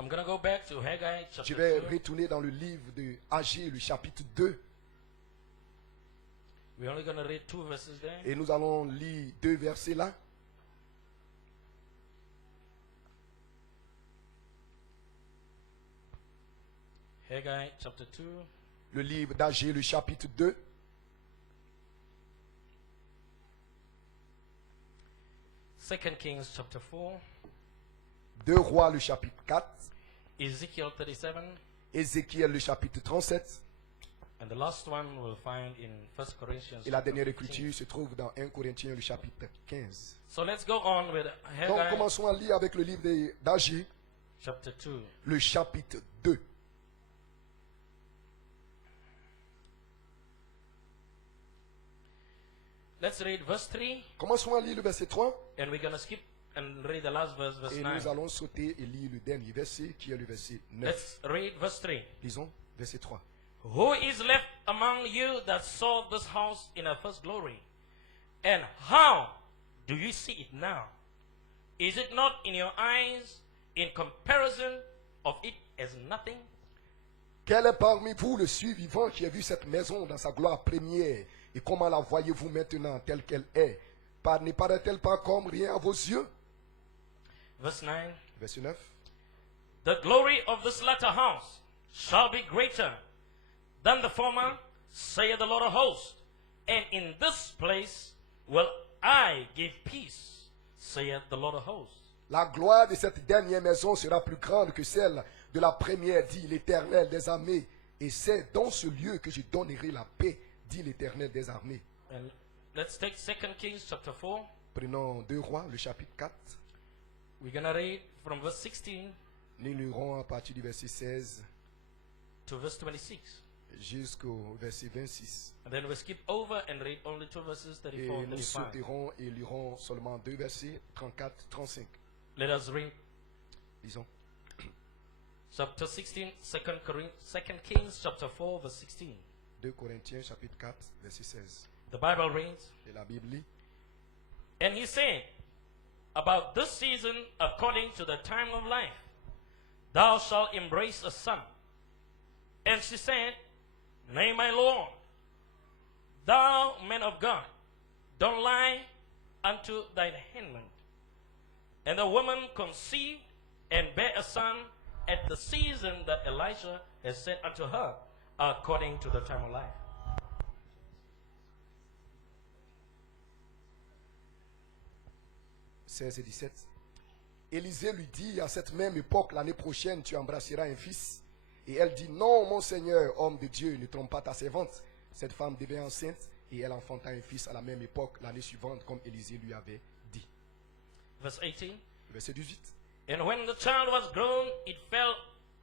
I'm going to go back to Haggai Je chapter vais 2. retourner dans le livre de Agé, le chapitre 2. We're only going to read 2 verses there. Et nous allons lire 2 versets là. Haggai chapter 2. Le livre d'Agé, le chapitre 2. Second Kings chapter 4. 2 Rois, le chapitre 4. Ezekiel 37. Ézéchiel, le chapitre 37. And the last one we'll find in 1 Corinthians Et la chapter dernière 15. écriture se trouve dans 1 Corinthiens, le chapitre 15. So let's go on with Donc Haggai commençons à lire avec le livre d'Agé, chapter 2. le chapitre 2. Let's read verse 3, Commençons à lire le verset 3. and we're going to skip and read the last verse, verse Et 9. nous allons sauter et lire le dernier verset qui est le verset 9. Let's read verse 3. Lisons verset 3. Who is left among you that saw this house in her first glory? And how do you see it now? Is it not in your eyes in comparison of it as nothing? Quel est parmi vous le survivant qui a vu cette maison dans sa gloire première? Et comment la voyez-vous maintenant telle qu'elle est? Ne paraît-elle pas comme rien à vos yeux? Verse 9. Verset 9. The glory of this latter house shall be greater than the former, saith the Lord of hosts. And in this place will I give peace, saith the Lord of hosts. La gloire de cette dernière maison sera plus grande que celle de la première, dit l'Éternel des armées. Et c'est dans ce lieu que je donnerai la paix, dit l'Éternel des armées. And let's take 2 Kings chapter 4. Prenons 2 Rois, le chapitre 4. We're going to read from verse 16 Nous lirons à partir du verset 16 to verse 26. jusqu'au verset 26. And then we'll skip over and read only 2 verses, Et 34 nous 35. sauterons et lirons seulement 2 versets, 34, 35. Let us read Lisons. chapter 16, 2 Kings chapter 4, verse 16. 2 Corinthiens, chapitre 4, verset 16. The Bible reads, Et la Bible lit. and he said, about this season, according to the time of life, thou shalt embrace a son. And she said, nay, my Lord, thou man of God, don't lie unto thine handmaid. And the woman conceived and bare a son at the season that Elisha had said unto her, according to the time of life. « 16 et 17. Élisée lui dit, à cette même époque, l'année prochaine, tu embrasseras un fils. Et elle dit, non, mon Seigneur, homme de Dieu, ne trompe pas ta servante. Cette femme devint enceinte et elle enfanta un fils à la même époque, l'année suivante, comme Élisée lui avait dit. Verse 18. Verset 18. And when the child was grown, it fell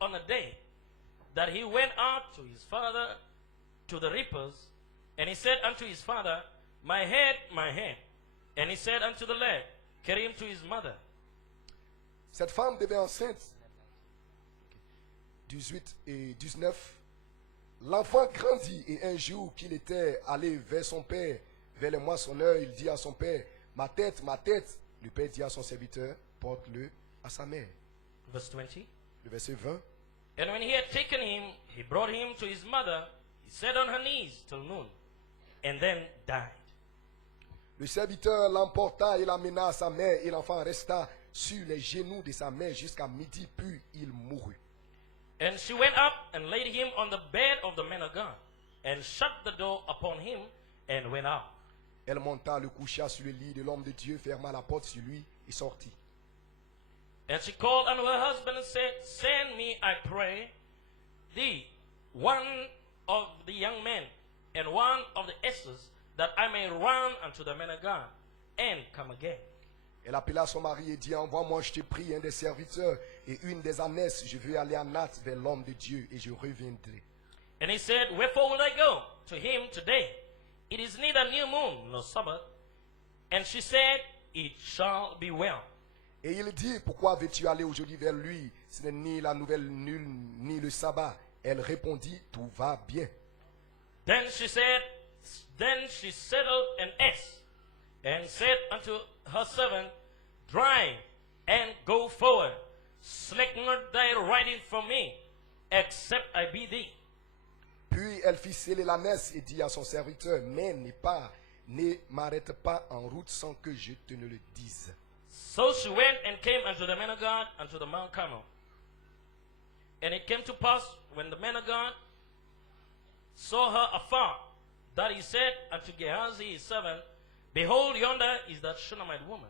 on a day that he went out to his father to the reapers. And he said unto his father, my head, my head. And he said unto the lad, carry him to his mother. Cette femme devint enceinte. 18 et 19. L'enfant grandit et un jour qu'il était allé vers son père, vers le moissonneur, il dit à son père, ma tête, ma tête. Le père dit à son serviteur, porte-le à sa mère. Verse 20. Le verset 20. And when he had taken him, he brought him to his mother. He sat on her knees till noon, and then died. Le serviteur l'emporta et l'amena à sa mère, et l'enfant resta sur les genoux de sa mère jusqu'à midi, puis il mourut. And she went up and laid him on the bed of the man of God, and shut the door upon him, and went out. Elle monta, le coucha sur le lit de l'homme de Dieu, ferma la porte sur lui et sortit. And she called unto her husband and said, send me, I pray thee, one of the young men, and one of the asses, that I may run unto the man of God, and come again. Elle appela son mari et dit, envoie-moi, je te prie, un des serviteurs et une des ânesses. Je veux aller à Nath vers l'homme de Dieu et je reviendrai. And he said, wherefore will I go to him today? It is neither new moon nor Sabbath. And she said, it shall be well. Et il dit, pourquoi veux-tu aller aujourd'hui vers lui? Ce n'est ni la nouvelle lune, ni le sabbat. Elle répondit, tout va bien. Then she settled an ass, and said unto her servant, drive and go forward. Slack not thy writing from me, except I be thee. Puis elle fit sceller l'ânesse et dit à son serviteur, mais ne m'arrête pas en route sans que je te ne le dise. So she went and came unto the man of God, unto the Mount Carmel. And it came to pass, when the man of God saw her afar, that he said unto Gehazi his servant, Behold, yonder is that Shunammite woman.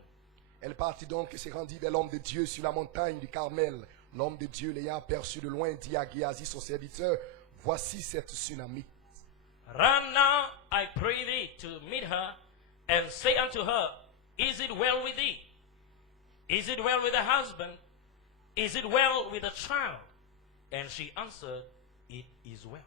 Elle partit donc et se rendit vers l'homme de Dieu sur la montagne du Carmel. L'homme de Dieu, l'ayant aperçu de loin, dit à Géasi son serviteur, voici cette Sunamite. Run now, I pray thee, to meet her, and say unto her, Is it well with thee? Is it well with the husband? Is it well with the child? And she answered, It is well.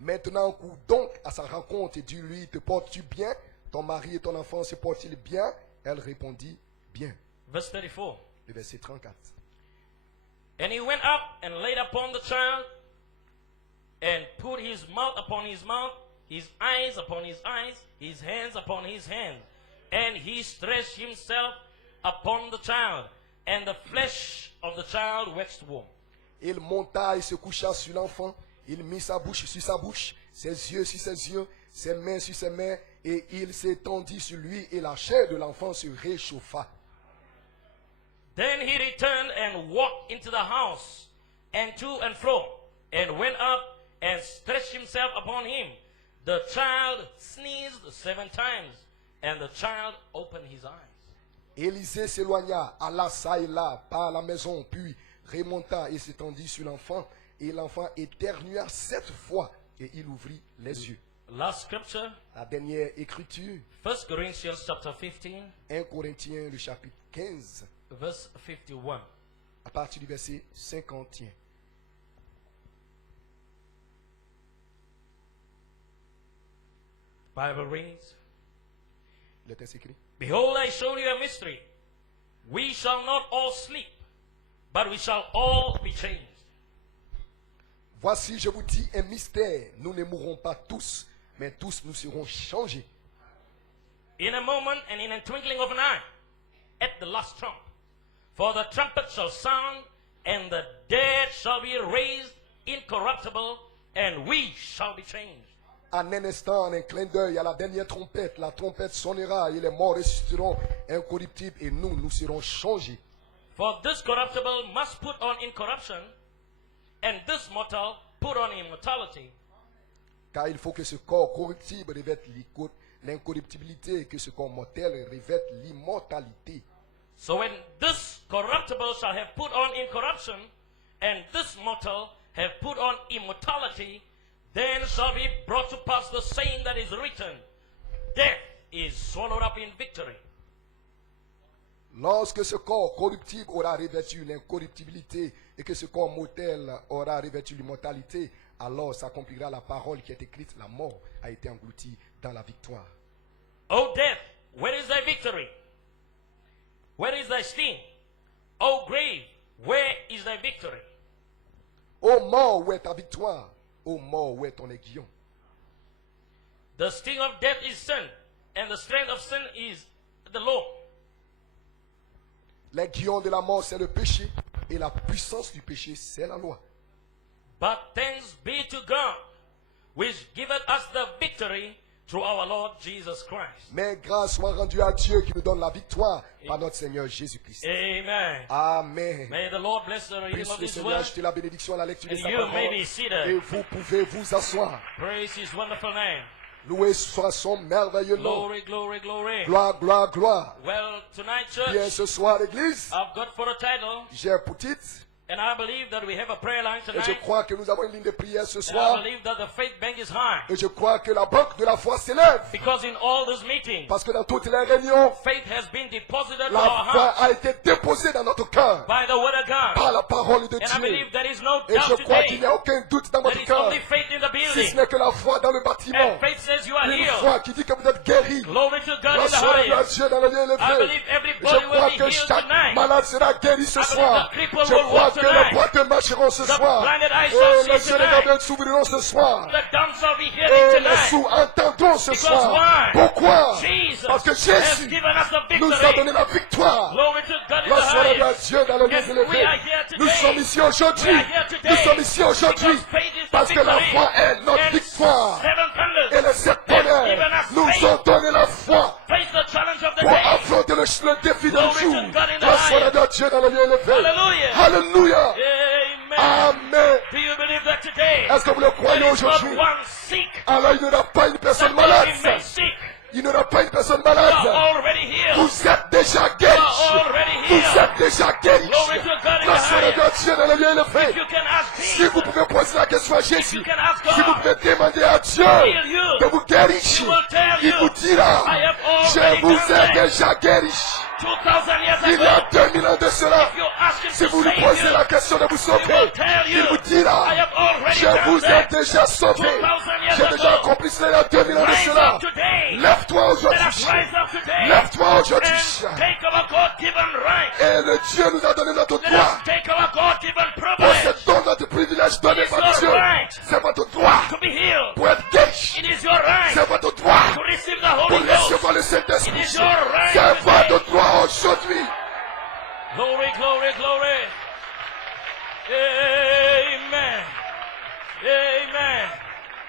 Maintenant, cours donc à sa rencontre et dis-lui, te portes-tu bien? Ton mari et ton enfant se portent-ils bien? Elle répondit, bien. Verse 34. Le verset 34. And he went up and laid upon the child, and put his mouth upon his mouth, his eyes upon his eyes, his hands upon his hands. And he stretched himself upon the child, and the flesh of the child waxed warm. Il monta et se coucha sur l'enfant. Il mit sa bouche sur sa bouche, ses yeux sur ses yeux, ses mains sur ses mains, et il s'étendit sur lui, et la chair de l'enfant se réchauffa. Then he returned and walked into the house, and to and fro, and went up and stretched himself upon him. The child sneezed 7 times, and the child opened his eyes. Élisée s'éloigna, alla ça et là par la maison, puis remonta et s'étendit sur l'enfant, et l'enfant éternua 7 fois, et il ouvrit les yeux. Last scripture, La dernière écriture, 1 Corinthians chapter 15, 1 Corinthiens, le chapitre 15, verse 51. à partir du verset 51. Bible reads, Le texte écrit. Behold, I show you a mystery. We shall not all sleep, but we shall all be changed. Voici, je vous dis un mystère. Nous ne mourrons pas tous, mais tous nous serons changés. In a moment and in a twinkling of an eye, at the last trump. For the trumpet shall sound, and the dead shall be raised incorruptible, and we shall be changed. En un instant, en un clin d'œil, à la dernière trompette, la trompette sonnera et les morts ressusciteront incorruptibles et nous serons changés. For this corruptible must put on incorruption, and this mortal put on immortality. Car il faut que ce corps corruptible revête l'incorruptibilité et que ce corps mortel revête l'immortalité. So when this corruptible shall have put on incorruption, and this mortal have put on immortality, then shall be brought to pass the saying that is written, Death is swallowed up in victory. Lorsque ce corps corruptible aura revêtu l'incorruptibilité et que ce corps mortel aura revêtu l'immortalité, alors s'accomplira la parole qui est écrite, la mort a été engloutie dans la victoire. O death, where is thy victory? Where is thy sting? O grave, where is thy victory? Ô mort, où est ta victoire? Ô mort, où est ton aiguillon? The sting of death is sin, and the strength of sin is the law. L'aiguillon de la mort, c'est le péché, et la puissance du péché, c'est la loi. But thanks be to God, which giveth us the victory through our Lord Jesus Christ. Mais grâce soit rendue à Dieu qui nous donne la victoire par notre Seigneur Jésus-Christ. Amen. Amen. May the Lord bless the reading Puisse of le His Seigneur word, ajouter la bénédiction à la lecture de and sa you may parole. be Et seated. vous pouvez vous asseoir. Praise His wonderful name. Loué soit son merveilleux nom. Glory, glory, glory. Gloire, gloire, gloire. Well, tonight, Bien church, ce soir, l'église, I've got for a title, j'ai pour titre, and I believe that we have a prayer line et je tonight, crois que nous avons une ligne de prière ce and I soir, believe that the faith bank is high. et je crois que la banque de la foi s'élève, Because in all these meetings, parce que dans toutes les réunions, faith has been deposited in la our foi hearts a été déposée dans notre cœur by the word of God. par la parole de And I Dieu. believe there is no Et je doubt crois qu'il today. n'y a aucun doute dans There votre is cœur. only faith in the C'est building. ce n'est que la foi dans le bâtiment. And faith says you are Une healed. foi qui dit que vous êtes guéri. Glory to God in the Gloire à highest. Dieu dans le lieu I élevé. believe Je everybody will crois be que healed chaque tonight. malade sera guéri ce I soir. believe the crippled Je will crois walk que tonight. les boîtes marcheront ce The soir. blinded eyes Et shall les see yeux des tonight. aveugles s'ouvriront ce soir. The dumb shall be Et hearing les tonight. sourds entendront ce Because soir. why? Pourquoi? Jesus Parce que has Jésus given us the nous a victory. donné la victoire. Glory to God in the Gloire à highest. Dieu dans le lieu And we élevé. are here today. Nous sommes ici We aujourd'hui. are here today Nous sommes ici aujourd'hui because faith is the parce que la victory. foi est notre And victoire. seven thunders Et les sept has given tonnerres us nous faith. ont donné la foi Face the challenge of the pour day. affronter le défi Glory du to jour. God in the Gloire highest. à Dieu dans le lieu élevé. Hallelujah. Alléluia. Amen. Amen. Do you believe that today? Est-ce que vous le croyez There is not aujourd'hui? one sick Alors il n'y aura pas une that personne will malade. remain sick. Il n'y aura pas une personne You are malade. already healed. Vous êtes déjà You guéri. are already Vous healed. êtes déjà guéri. Glory to God in the Gloire highest. à Dieu dans le lieu élevé. If you can ask Si Jesus vous pouvez poser la question à Jésus, you can ask si vous God pouvez demander à Dieu to heal you, de vous guérir, He will tell il you, vous dira, I have je already vous done ai that. déjà guéri. 2,000 years Il y a ago, 2000 ans de cela, if you ask Him si to vous lui save posez you, la question de vous He sauver, will tell il you, vous dira, I have already je done vous ai that. déjà sauvé. 2,000 years J'ai déjà ago. accompli cela il y a 2000 ans de Rise cela. up today. Lève-toi Let aujourd'hui. us rise up today Lève-toi aujourd'hui. and take our God-given right. Et le Dieu nous a donné notre Let droit. us take our God-given Pour privilege ce don, notre privilège donné It's par your Dieu. right. C'est votre droit to be healed. pour être guéri. It is your right C'est votre droit to receive the pour Holy Ghost. recevoir le Saint-Esprit. It is your right C'est today. votre droit aujourd'hui. Glory, glory, glory. Amen. Amen.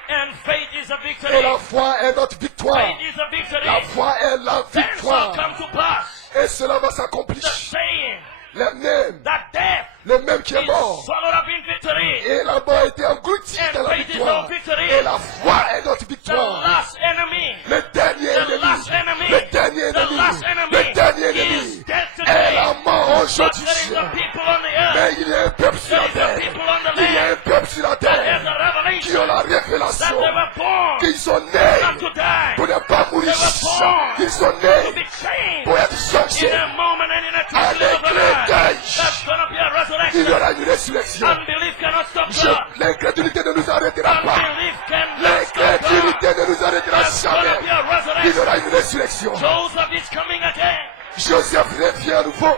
And faith is a victory. Et la foi est notre victoire. Faith is a victory. La foi est la Then shall victoire. come to pass Et cela va s'accomplir. the saying Le même, that death le même qui est is mort. swallowed up in victory. Et la mort a été engloutie And dans la faith is victoire. our victory. Et la foi est notre The victoire. last enemy. Le dernier The last ennemi. enemy. Le dernier The ennemi. last enemy Le dernier is ennemi. dead Et today. la mort But aujourd'hui. there is a people on the earth. Mais il y a un peuple sur There la is a terre. people on the Il y a land un peuple sur la that terre has a qui ont revelation la that révélation they were born qu'ils sont not nés to die, pour ne pas mourir. They were born Qu'ils sont to nés be changed pour être in changés. a moment and in a twinkling Avec of an le eye. deuil, There's gonna be a il y resurrection. aura une résurrection. Unbelief cannot stop God. L'incrédulité ne nous arrêtera pas. Unbelief cannot stop God. L'incrédulité ne nous arrêtera There's gonna be jamais. a Il y resurrection. aura une résurrection. Joseph is coming again. Joseph revient à nouveau.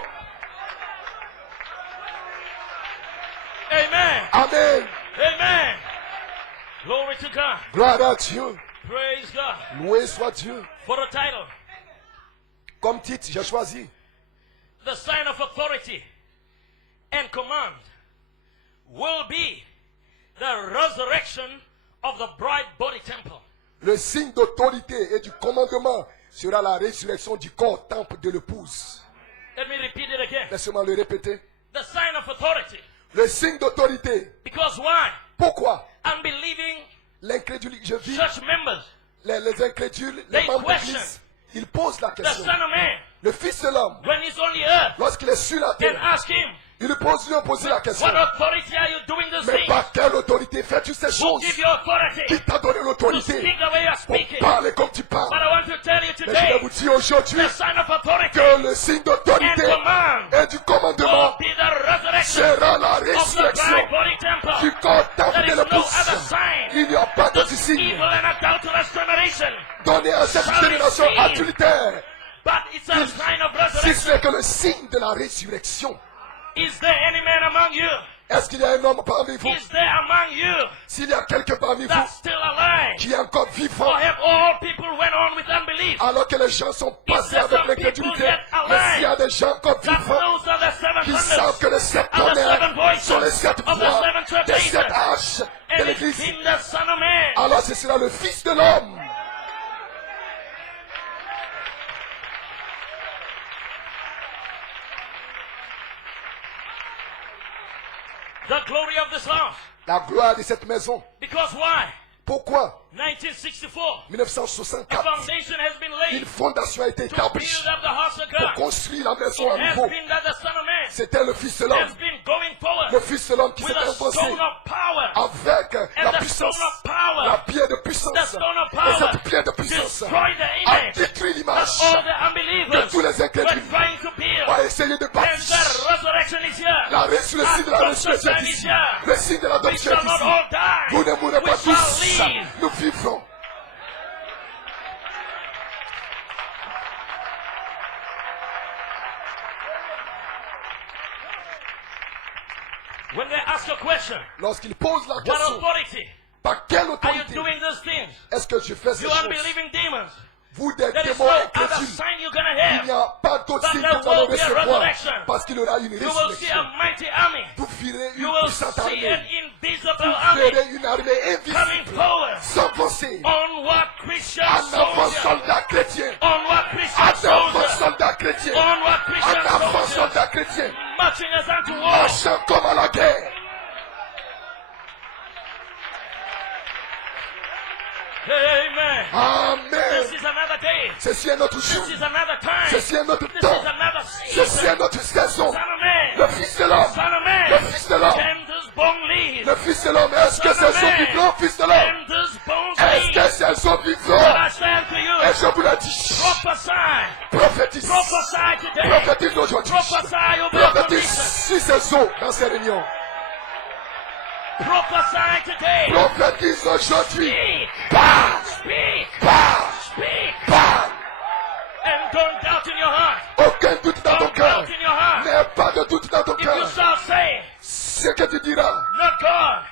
Amen. Amen. Amen. Glory to God. Gloire à Dieu. Praise God. Loué soit Dieu. For the title, Comme titre, j'ai choisi the sign of authority and command will be the resurrection of the bride body temple. le signe d'autorité et du commandement sera la résurrection du corps temple de l'épouse. Let me repeat it again. Laissez-moi le répéter. The sign of authority. Le signe d'autorité. Because why? Pourquoi? Unbelieving L'incrédulité, je vis church members, les incrédules, les They membres question. d'église, ils posent la the question. Son of Man, Le Fils de l'homme, when he's on the earth, lorsqu'il est sur la and terre, ask him, ils lui ont posé la question. what authority are you doing this Mais thing? par quelle autorité fais-tu ces Who choses? give you authority Qui t'a donné to l'autorité speak the way you're pour speaking? parler comme tu parles? But I want to tell you Mais je vais today, vous dire aujourd'hui the sign of authority que le signe and d'autorité command et du will commandement be the resurrection sera la of the résurrection bride body du temple. corps temple There de is no l'épouse. other sign. Il n'y a pas d'autre This signe evil and adulterous generation. donné à cette génération adultère, But it's a sign of si resurrection. ce n'est que le signe de la résurrection. Is there any man among you? Est-ce qu'il y a un homme parmi vous? Is there among you S'il y a quelqu'un parmi vous that's still alive? qui est encore Or vivant, have all people went on with unbelief? alors que les gens sont passés there avec some l'incrédulité, people yet alive mais s'il y a des gens encore That vivants those are the seven qui savent thunders que les sept and the seven tonnerres voices sont les sept of the voix seven church des sept ages. haches de And it's l'église, him, the Son of Man. alors ce sera le Fils de l'homme. The glory of this house. La gloire de cette maison. Because why? Pourquoi? 1964, a 1964, foundation has been une laid fondation a été to établie build up the house of pour God. construire la maison à It has nouveau. been that the Son of Man C'était le Fils de has l'homme been going forward Le Fils de l'homme qui with s'est a avancé stone of power. avec And la the puissance, stone of power, la pierre de the puissance. stone of Et power, cette pierre de puissance destroy the a image détruit l'image that all the que unbelievers tous les were incrédules trying to build. ont essayé de And bâtir. the resurrection is here. La le signe de la Adoption résurrection est time is ici. here. Le signe de We l'adoption shall est not ici. all die. Vous ne mourrez We pas shall tous. live. Nous vivrons. When they ask a question, Lorsqu'il pose la what question, authority par quelle are you autorité doing these things? est-ce que je fais ces You choses? unbelieving demons. Vous, des There is démons no other incrédules, sign you're going to il n'y have. a pas d'autre But signe there que vous allez will be a recevoir resurrection. parce qu'il y aura une You will see a résurrection. mighty army. Vous verrez You une will puissante see an armée. invisible Vous army verrez une armée coming invisible forward. s'avancer. Onward Christian Un enfant soldier. soldat chrétien. Onward Christian Un enfant soldier. soldat chrétien. Onward Un Christian enfant soldier. soldat chrétien. Marching us unto war. Marchant comme à la guerre. Amen. Amen. This is another day. Ceci est notre jour. This is another time. Ceci est notre This temps. is another Ceci season. est notre saison. Son of man. Le Fils de l'homme. Son of man. Le Fils de l'homme. Can this bone live? Le Fils de l'homme. Est-ce que c'est son vivant, Fils de l'homme? Can this bone Est-ce que live? c'est son But vivant? I say to Et you, je vous le dis. prophesy. Prophétise. Prophesy today. Prophétise aujourd'hui. Prophesy over your Prophétise condition. sur ces eaux dans ces réunions. Prophesy today. Prophétise aujourd'hui. Speak. Parle. Speak. Parle. Speak. Parle. And don't doubt in your heart. Aucun doute dans ton Don't cœur. doubt in your heart. N'aie pas de doute dans ton If you cœur. shall say, Ce que tu diras, not God,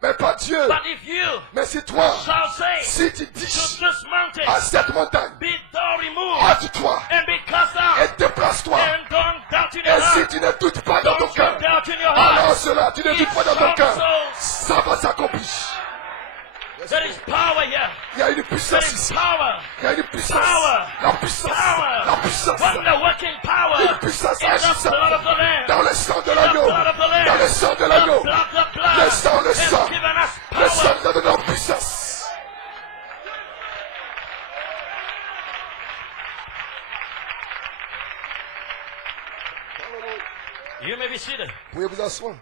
mais pas Dieu. but if you Mais si toi, shall say si tu to dis this à mountain, cette montagne, be thou removed hâte-toi and be cast et out, déplace-toi. and don't doubt in your Et si heart. tu ne doutes pas dans ton Don't you cœur, doubt in your alors heart. cela, tu ne It doutes pas dans ton shall cœur. so. Ça va s'accomplir. There is power here. Il y a une There puissance is ici. power. Il y a une puissance. Power. La puissance. Power. La puissance. Wonder working power. Une puissance In the agissante. blood of the Lamb. Dans le sang de In the l'agneau. blood of the Lamb. Dans le sang de The l'agneau. blood, the blood. Le sang, le has sang. given us Le sang power. nous donne la puissance. You may be seated. Pouvez vous asseoir.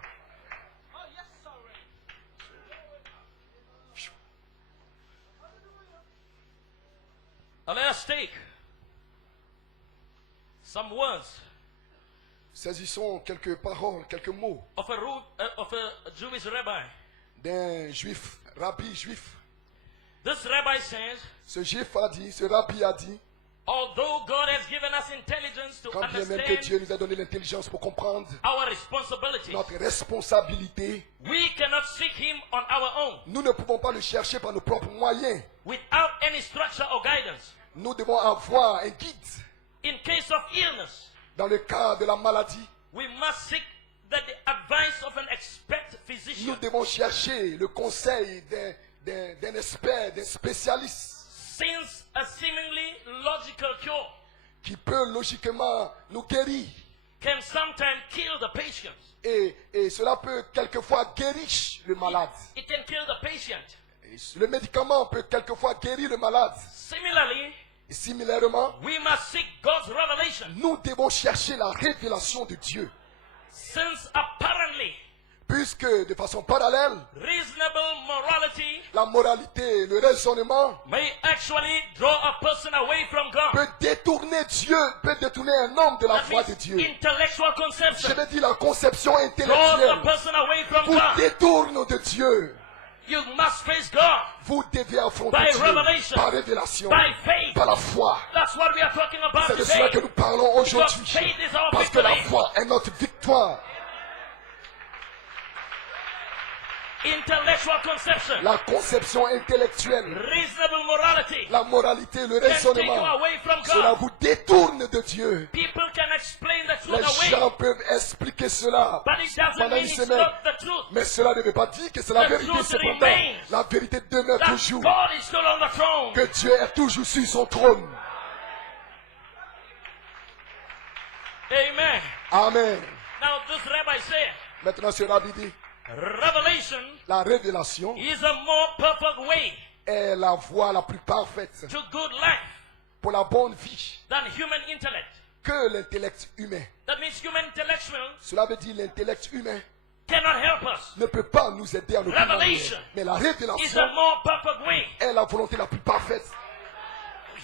Now let us take some words Saisissons quelques paroles, quelques mots of a Jewish rabbi. d'un juif, rabbi juif. This rabbi says, Ce juif a dit, ce rabbi a dit, although God has given us intelligence to quand bien même que understand Dieu nous a donné l'intelligence pour comprendre our responsibilities, notre responsabilité, we cannot seek Him on our own nous ne pouvons pas le chercher par nos propres moyens. without any structure or guidance. Nous devons avoir un guide. In case of illness, Dans le cas de la maladie, we must seek the advice of an expert physician. nous devons chercher le conseil d'un expert, d'un spécialiste Since a seemingly logical cure qui peut logiquement nous guérir. can sometimes kill the patient, Et cela peut quelquefois guérir le malade. it can kill the patient. Et le médicament peut quelquefois guérir le malade. Similarly, Et similairement, we must seek God's revelation, nous devons chercher la révélation de Dieu. since apparently Puisque de façon parallèle, reasonable morality la moralité, le raisonnement may actually draw a person away from God. peut détourner Dieu, peut détourner un homme de la That foi de means Dieu. intellectual Je conception vais dire la conception draws a intellectuelle person away from vous God. détourne de Dieu. You must face God Vous devez affronter by Dieu revelation, par révélation, by faith. par la foi. That's what we are talking about C'est de cela que today. nous parlons Because aujourd'hui. faith is our Parce que la victory. foi est notre victoire. Intellectual conception, La conception intellectuelle, reasonable morality la moralité, le can take you raisonnement, away from cela God. vous détourne de Dieu. People can explain the Les truth away, gens peuvent expliquer cela but it doesn't pendant mean une it's semaine. not the truth. Mais cela ne veut pas dire que c'est la The vérité. truth Cependant, remains. la vérité demeure That toujours. God is still on the throne. Que Dieu est toujours sur son trône. Amen. Amen. Now this rabbi said, Maintenant, ce rabbi dit, revelation la révélation is a more perfect way est la voie la plus parfaite to good life pour la bonne vie than human intellect. que l'intellect humain. That means human intellectual Cela veut dire l'intellect humain cannot help us. ne peut pas nous aider à nous Revelation Mais la is a révélation more perfect way. est la volonté la plus parfaite.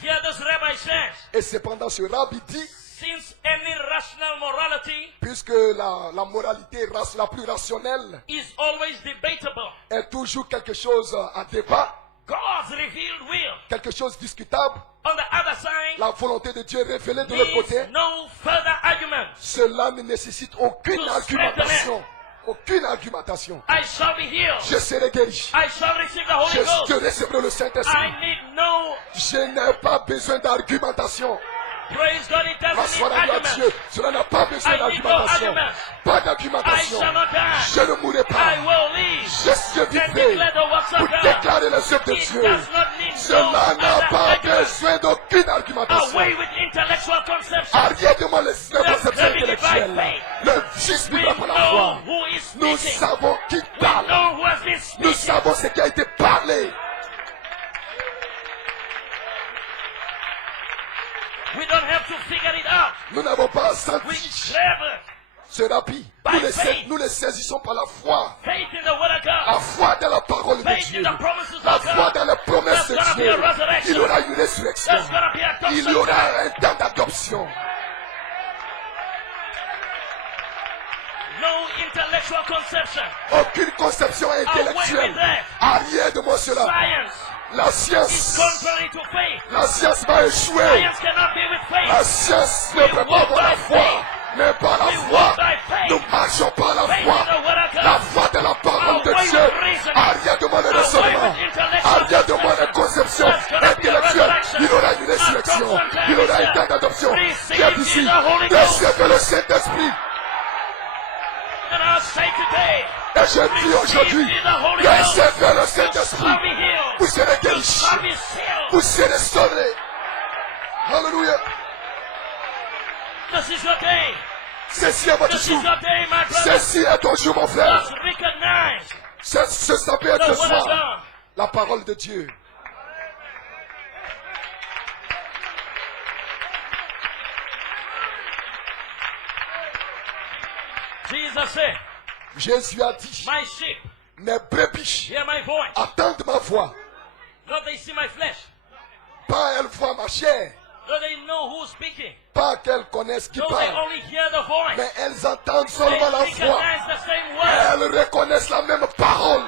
Here this rabbi says, Et cependant, ce rabbi dit, since any rational morality puisque la moralité la plus rationnelle is always debatable, est toujours quelque chose à débat, God's revealed will quelque chose discutable, on the other side la volonté de Dieu révélée de l'autre côté, needs no further argument. cela ne nécessite aucune To argumentation. Aucune argumentation. I shall be healed. Je serai guéri. I shall receive the Holy Ghost. Je recevrai le Saint-Esprit. I need no, Je n'ai pas besoin d'argumentation. praise God, it doesn't Grâce need à Dieu, argument. cela n'a pas besoin I need no d'argumentation. argument. Pas I d'argumentation. shall not die. Je ne mourrai I pas. will live Je and vivrai declare the works pour of God. déclarer les œuvres de It Dieu. does not need no Cela n'a other pas argument. besoin d'aucune argumentation. Away with intellectual conception. Arrêtez-moi les conceptions living by intellectuelles. faith. Le juste We vivra par la know foi. who is Nous speaking. savons qui We parle. know who has been Nous speaking. savons ce qui a été parlé. We don't have to figure it out. Nous n'avons pas We senti grab it. ce rabbi. By faith. Nous les saisissons par la foi. Faith in the Word of La God. foi dans la parole de Faith Dieu. in the promises La of foi God. dans les promesses There's gonna de be a Dieu. resurrection. Il y aura une résurrection. There's going to be a Il y adoption. aura un temps d'adoption. No intellectual conception. Aucune conception intellectuelle. Arrière de moi cela. Science La is science. contrary to faith. La science va échouer. Science cannot be with La faith. science ne peut pas avoir la foi. Mais par la We foi, walk by faith. nous marchons par la Faith foi. in the Word of La God. foi de la parole de Away Dieu. with reasoning. Arrière de moi le Away raisonnement. with intellectual Arrière de moi la conception. conception There's gonna be a intellectuelle. resurrection. Il y aura une résurrection. Adoption Il y aura un time temps is d'adoption. Receive Qui est ici? the Holy Ghost. Recevez le Saint-Esprit. And I'll say today, Et je dis aujourd'hui, receive the Holy Ghost. recevez le You Saint-Esprit. shall be healed. Vous serez You guéris. shall be sealed. Vous serez sauvés. Alléluia. This is your day. Ceci est votre This jour. is your day, my brother. Ceci est ton jour, mon frère. Just recognize Ça peut être the ce Word of soir. God. La parole de Dieu. Jesus said, Jésus a dit, my sheep mes brebis hear my voice. attendent ma voix. Not they see my flesh. Pas elles voient ma chair. Not they know who's speaking. Pas qu'elles connaissent qui No, they parle. only hear the voice. Mais elles entendent They seulement la voix. recognize the same word. Elles reconnaissent la même parole.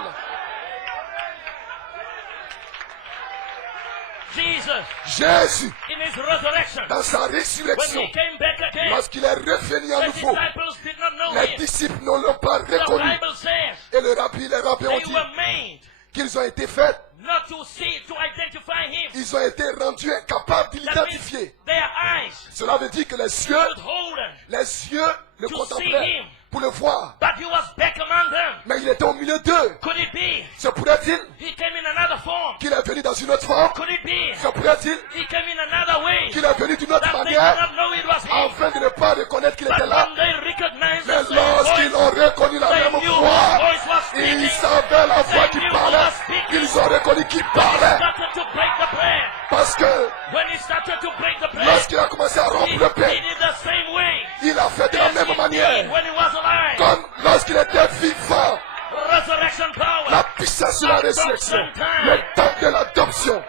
Jesus, Jésus, in his resurrection, dans sa when résurrection, he came back again, lorsqu'il est revenu à the nouveau, disciples did not know les him. disciples ne l'ont pas The reconnu. Bible says Et les rabbins ont they dit were made qu'ils ont été faits, not to see, to identify him. ils ont été rendus incapables de That means l'identifier. their eyes Cela veut dire que les yeux withholden. le To contemplaient see him. pour le voir. But he was back among them. Mais il était au milieu d'eux. Could it be Se pourrait-il he came in another form? qu'il est venu dans une autre forme? Could it be Se pourrait-il he came in another way qu'il est venu d'une autre that they did manière not know it was him? afin de ne pas reconnaître qu'il But était là? when they recognized Mais the same lorsqu'ils voice, ont reconnu la they même knew voix, whose voice was ils speaking. savaient la voix qui They knew parlait. who was speaking. Ils ont reconnu qui When he parlait. started to break the bread, Parce que when he started to break the bread, lorsqu'il a commencé à he rompre le pain, did it the same way il a fait de la as he même did manière. when he was alive. Comme lorsqu'il était vivant, Resurrection power. la puissance de la résurrection, le temps de l'adoption.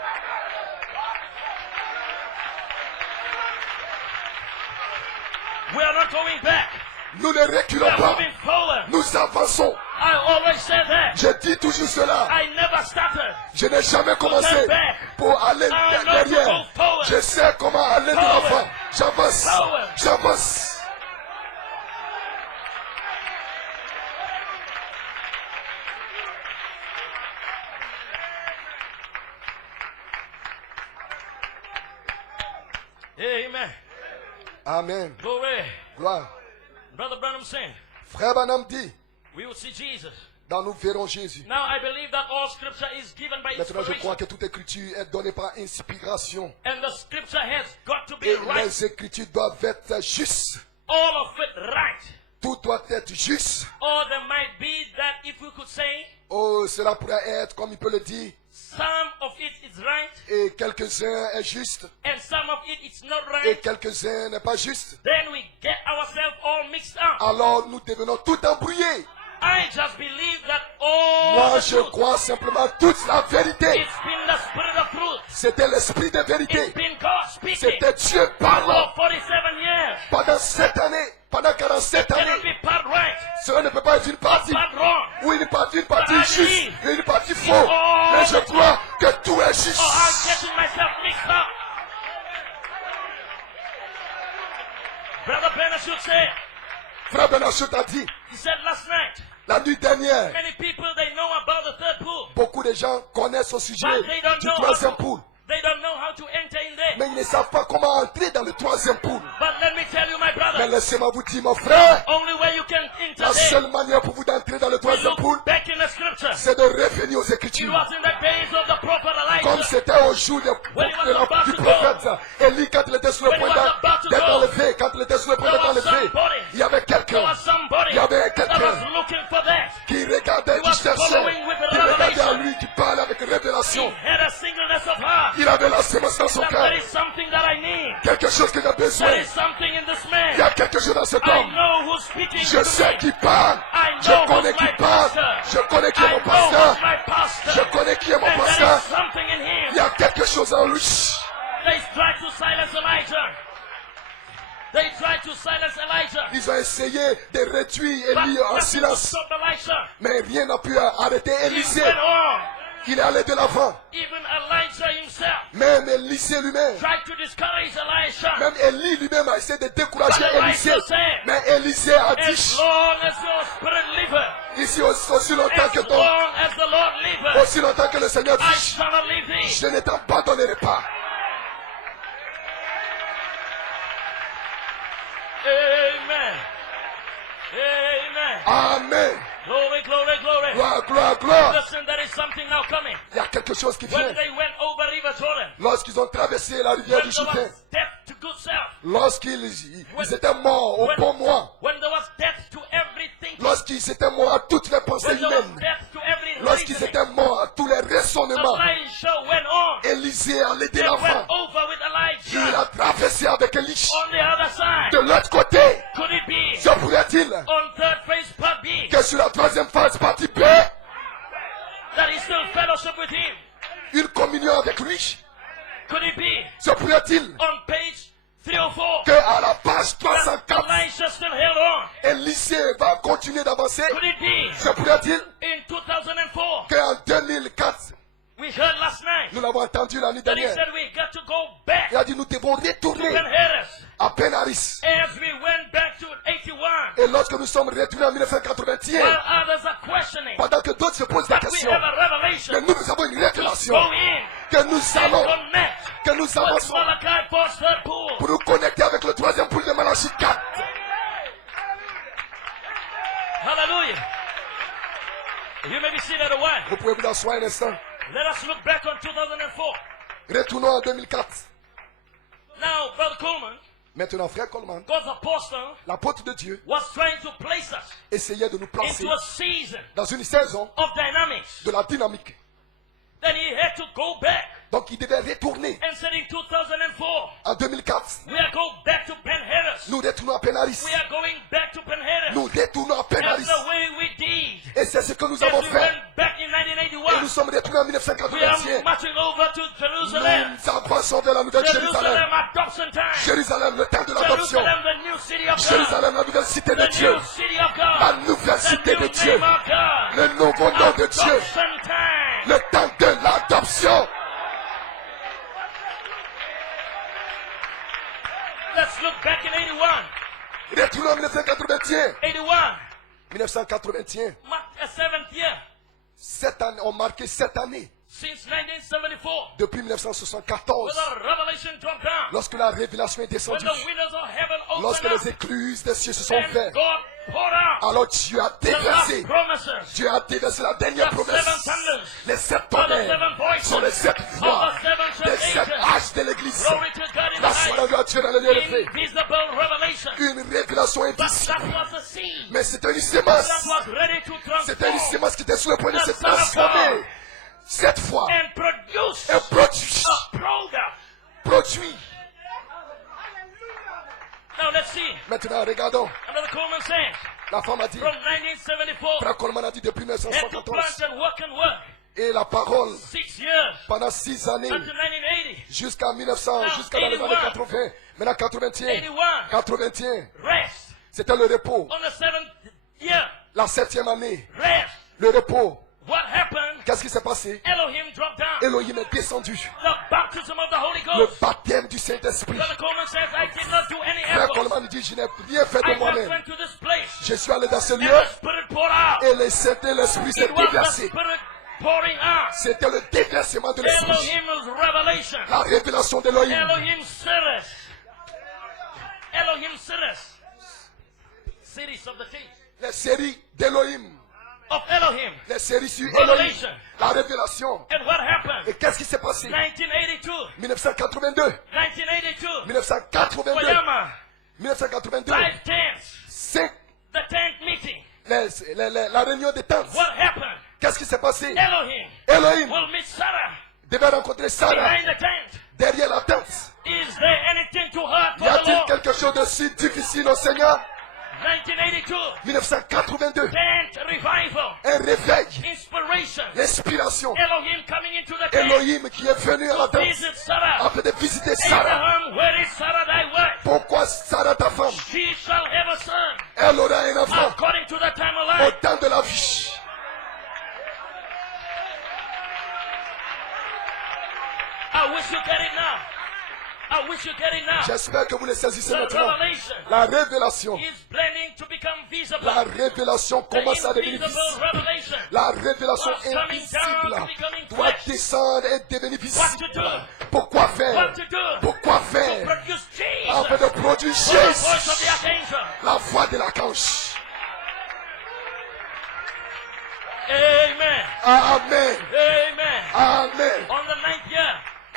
We are not going back. Nous ne We reculons are pas. moving forward. Nous avançons. I always say that. Je dis toujours cela. I never started. Je n'ai jamais commencé pour aller derrière. Je sais comment aller de l'avant. J'avance. J'avance. Amen. Amen. Glory. Gloire. Brother Branham saying, Frère Branham dit, we will see Jesus. dans nous verrons Jésus. Now I believe that all scripture is given by Maintenant, je inspiration. crois que toute écriture est donnée par inspiration. And the scripture has got to be Et right. les écritures doivent être justes. All of it right. Tout doit être juste. Or there might be that if we could say, Oh, cela pourrait être, comme il peut le dire, some of it is right, et quelques-uns est juste, and some of it is not et right, quelques-uns n'est pas juste, then we get ourselves all mixed up. alors nous devenons tout embrouillés. I just believe that all Moi, the je truth, crois simplement toute la vérité. it's been the spirit of truth. C'était l'esprit de It's vérité. been God speaking C'était Dieu parlant. for 47 years. Pendant 7 années, pendant 47 Cannot années, be part right, cela ne peut pas être une partie, part wrong. ou une partie juste, et une partie faux. Mais je crois que tout est juste. Oh, I'm getting myself mixed up. Brother Benashut said, Frère Benachut a dit, he said last night, la nuit dernière, many people, they know about the third pool. beaucoup de gens connaissent au sujet But they don't du know troisième how pool. They don't know how to enter in there. Mais ils ne savent pas comment entrer dans le troisième pool. But let me tell you, my Mais brother, laissez-moi vous dire, mon frère, only way you can enter la there, seule manière pour vous d'entrer dans le troisième pool, look back in the scripture. c'est de revenir aux It Écritures. was in the days of the prophet Comme Elijah. c'était au jour du prophète Élie, quand il était sur le point d'être enlevé, quand il était sur le point There d'être was enlevé, somebody, il y avait there quelqu'un was somebody Il y avait that quelqu'un was looking for that. qui regardait, He qui was cherchait, following with the qui regardait à revelation. lui, qui parlait avec He révélation. had a singleness of heart. Il avait la sémence dans son That cœur. there is something that I need. Quelque chose que j'ai besoin. There is something in this Il y man. a quelque chose dans cet I homme. know who's speaking Je to sais me. qui parle. I Je know connais who's qui my parle. pastor. Je connais qui est I mon know pasteur. who's my pastor. Je connais qui est mon And there pasteur. is something in him. Il y a quelque chose en lui. They tried to silence Elijah. They tried to silence Elijah. Ils ont essayé de réduire But Élie en nothing to silence. stop Elijah. Mais rien n'a pu arrêter He Élisée. went on. Il est allé de l'avant. Even Elijah himself Même Élisée lui-même. tried to discourage Elisha. Même Élie lui-même a essayé de décourager But Élisée. Elisha said, Mais Élisée a as dit, long as your spirit liveth, ici aussi longtemps que as ton, long as the Lord liveth, aussi longtemps que le Seigneur I dit, shall not leave thee. je ne t'abandonnerai pas. Amen. Amen. Amen. Glory, glory, glory. Gloire, gloire, gloire. Listen, there is something now coming. Il y a quelque chose qui When vient. they went over River Jordan, Lorsqu'ils ont traversé la rivière when du there Jourdain, was death to good self, lorsqu'ils étaient morts au bon moi, when there was death to everything, lorsqu'ils étaient morts à toutes les pensées when there was humaines, death to every lorsqu'ils reasoning, étaient morts à tous les raisonnements, Elisha went on. Élisée allait de They went l'avant. over with Il Elijah a traversé avec Élie. on the other side. De l'autre côté, Could it be se pourrait-il on third phase part B que sur la troisième phase, partie B, that he still fellowship with him? une communion avec lui? Could it be Se pourrait-il on page 304 qu'à la page that 304, Elisha still held on? Élisée va continuer d'avancer? Could it be Se pourrait-il in 2004? qu'en 2004, We heard last night nous l'avons entendu la nuit that he dernière, said we got to go back il a dit nous devons to retourner Ben-Heres. à Penaris. As we went back to 81, Et lorsque nous sommes retournés en while 1981, others are questioning, pendant que d'autres se posent la we question, have a mais revelation. nous avons une révélation Go in que nous and allons, connect que nous with avançons Malachi 4's third pool. pour nous connecter avec le troisième pool de Malachie 4. Hallelujah. You may be seated a while. Vous pouvez vous asseoir un instant. Let us look back on 2004. Retournons en 2004. Now, Brother Coleman, Maintenant, frère Coleman, God's apostle, l'apôtre de Dieu, was trying to place us essayait de nous placer into a season dans une saison of dynamics. de la dynamique. Then he had to go back Donc, il devait retourner and said in 2004, en 2004. we are going back to Ben-Heres. Nous retournons à Penaris. We are going back to Ben-Heres. Nous retournons à That's Penaris. the way we did. Et c'est ce que nous As avons we fait. went back in Et nous 1981, sommes retournés en we are 1981. marching over to Jerusalem. Nous avançons vers la nouvelle Jérusalem. Jerusalem adoption time. Jérusalem, le temps de l'adoption. Jerusalem, the new city of God. Jérusalem, la nouvelle cité de The Dieu. new city of God. La nouvelle The cité de new Dieu. name of God. Le nouveau nom de Dieu. Adoption time. Le temps de l'adoption. Let's look back in 81. Retournons en 1981. 81 1981. marked a seventh year 7 années, ont marqué 7 années since 1974. depuis When 1974. the revelation dropped down. Lorsque la révélation est When descendue. the windows of heaven Lorsque opened les up. écluses des cieux se sont And ouvertes. God poured out Alors Dieu a the déversé. last promises. Dieu a déversé la dernière The promesse. seven thunders. Les 7 For the tonnerres seven voices. sont les 7 voix Of the seven des church 7 ages. âges de l'église. Glory to God in La the soirée night. de Dieu dans le lieu élevé. Invisible revelation. Une révélation But invisible. that was a seed Mais c'était une that sémence. was ready to C'était une transform sémence qui était sur le point de se transformer. Cette fois, and produce 1974, Frère Coleman a dit depuis had to 1974. plant and work and work. Et la parole, 6 years pendant 6 années, until 1980. jusqu'à 1900, Now, jusqu'à dans les 81. années 80. Maintenant 81. 81. 81. Rest. C'était le repos. On the 7th year, La 7e année, rest. le repos. What happened? Qu'est-ce qui s'est passé? Elohim dropped down. Elohim est descendu. The baptism of the Holy Le Ghost. baptême du Saint-Esprit. Brother Coleman says, I did not do any Frère effort. Coleman dit, je n'ai rien fait I de just moi-même. went to this place. Je suis allé dans ce And lieu the Spirit poured out. et le Saint-Esprit s'est It was the déversé. Spirit pouring out. C'était le déversement de l'Esprit. Elohim's revelation. La révélation d'Elohim. Elohim Sirius. Elohim Sirius. Series of the teeth. Les séries d'Elohim. Of Elohim. Les séries sur Elohim. Revelation. La révélation. And what happened? Et qu'est-ce qui s'est passé? 1982. 1982. 1982. 1982. Wayama. 1982. 5 tents. 5. The tent meeting. La réunion des tentes. What happened? Qu'est-ce qui s'est passé? Elohim Elohim will meet Sarah devait rencontrer Sarah behind the tent. derrière la tente. Is there anything too hard Y for the a-t-il Lord? quelque chose de si difficile au Seigneur? 1982. 1982. Tent revival. Un réveil. Inspiration. L'inspiration. Elohim coming into the tent. Elohim qui est venu à la tente Visit Sarah. afin de visiter Sarah. Abraham, where is Sarah thy wife? Pourquoi Sarah, ta femme, She shall have a son elle aura un enfant according to the time of au life. temps de la vie? I wish you get it now. I wish you get it now. J'espère que vous le saisissez The maintenant. revelation La révélation. is blending to become visible. La révélation The commence à devenir invisible visible. revelation. La révélation What's coming down invisible to becoming doit flesh. descendre et devenir What to visible. do? Pourquoi faire? What to do? Pourquoi To faire? produce Afin de Jesus. produire For the voice of Jésus, the archangel. la voix de l'archange. Amen. Amen. Amen. Amen. On the 9th year.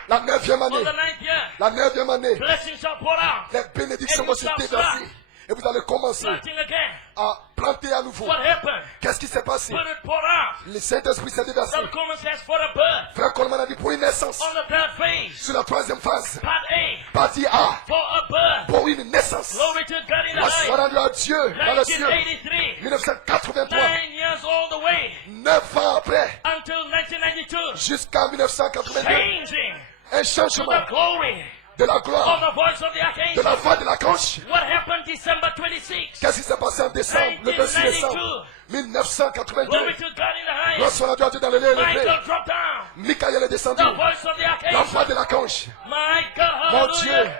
La 9e On année. the 9th year. La 9e année. Blessings shall pour out. Les bénédictions vont se déverser. Et vous allez commencer Planting again. à planter à nouveau. What happened? Qu'est-ce qui s'est passé? Spirit pour out. Le Saint-Esprit s'est déversé. Brother Coleman says for a birth. Frère Coleman a dit pour une naissance. On the 3rd phase. Sur la 3e phase. Part A. Partie A. For a birth. Pour une naissance. Glory to God in the La soit highest. rendue à Dieu dans le ciel. 1983. 1983. 9 years all the way 9 ans après. until 1992. Jusqu'à 1982. Changing Un to changement the glory de la of gloire. the voice of the De archangel. la voix de l'archange. What happened December 26? Qu'est-ce qui s'est passé en décembre? Le 26 décembre. glory 1982. to God in the highest. Lorsqu'on a dû dans le lieu élevé. Michael dropped down. Michael est descendu. The voice of the La archangel. voix de l'archange. My God, Mon Dieu. hallelujah.